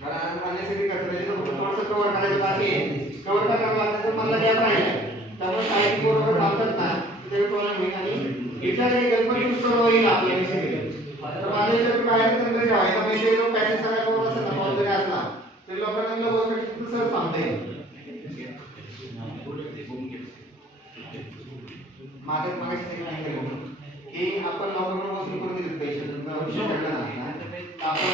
कारण आज माझ्यासाठी थोडंसं कव्हर करायचं बाकी आहे, कव्हर करायला लागतं तर मला गॅप राहिला, त्यामुळे सायकल बरोबर थांबतात ना ते प्रॉब्लेम होईल आणि इथल्या गणपती उत्सव होईल आपल्या विषयी. तर माझ्या इथे बाहेर तंत्र ठेवायचा म्हणजे जो पॅसेज सगळा कव्हर असेल ना पाऊस जरी असला तरी लोकांना गोष्ट सहज थांबते. मागे की आपण लॉकडाऊन बसून करून दिले पैसे आपण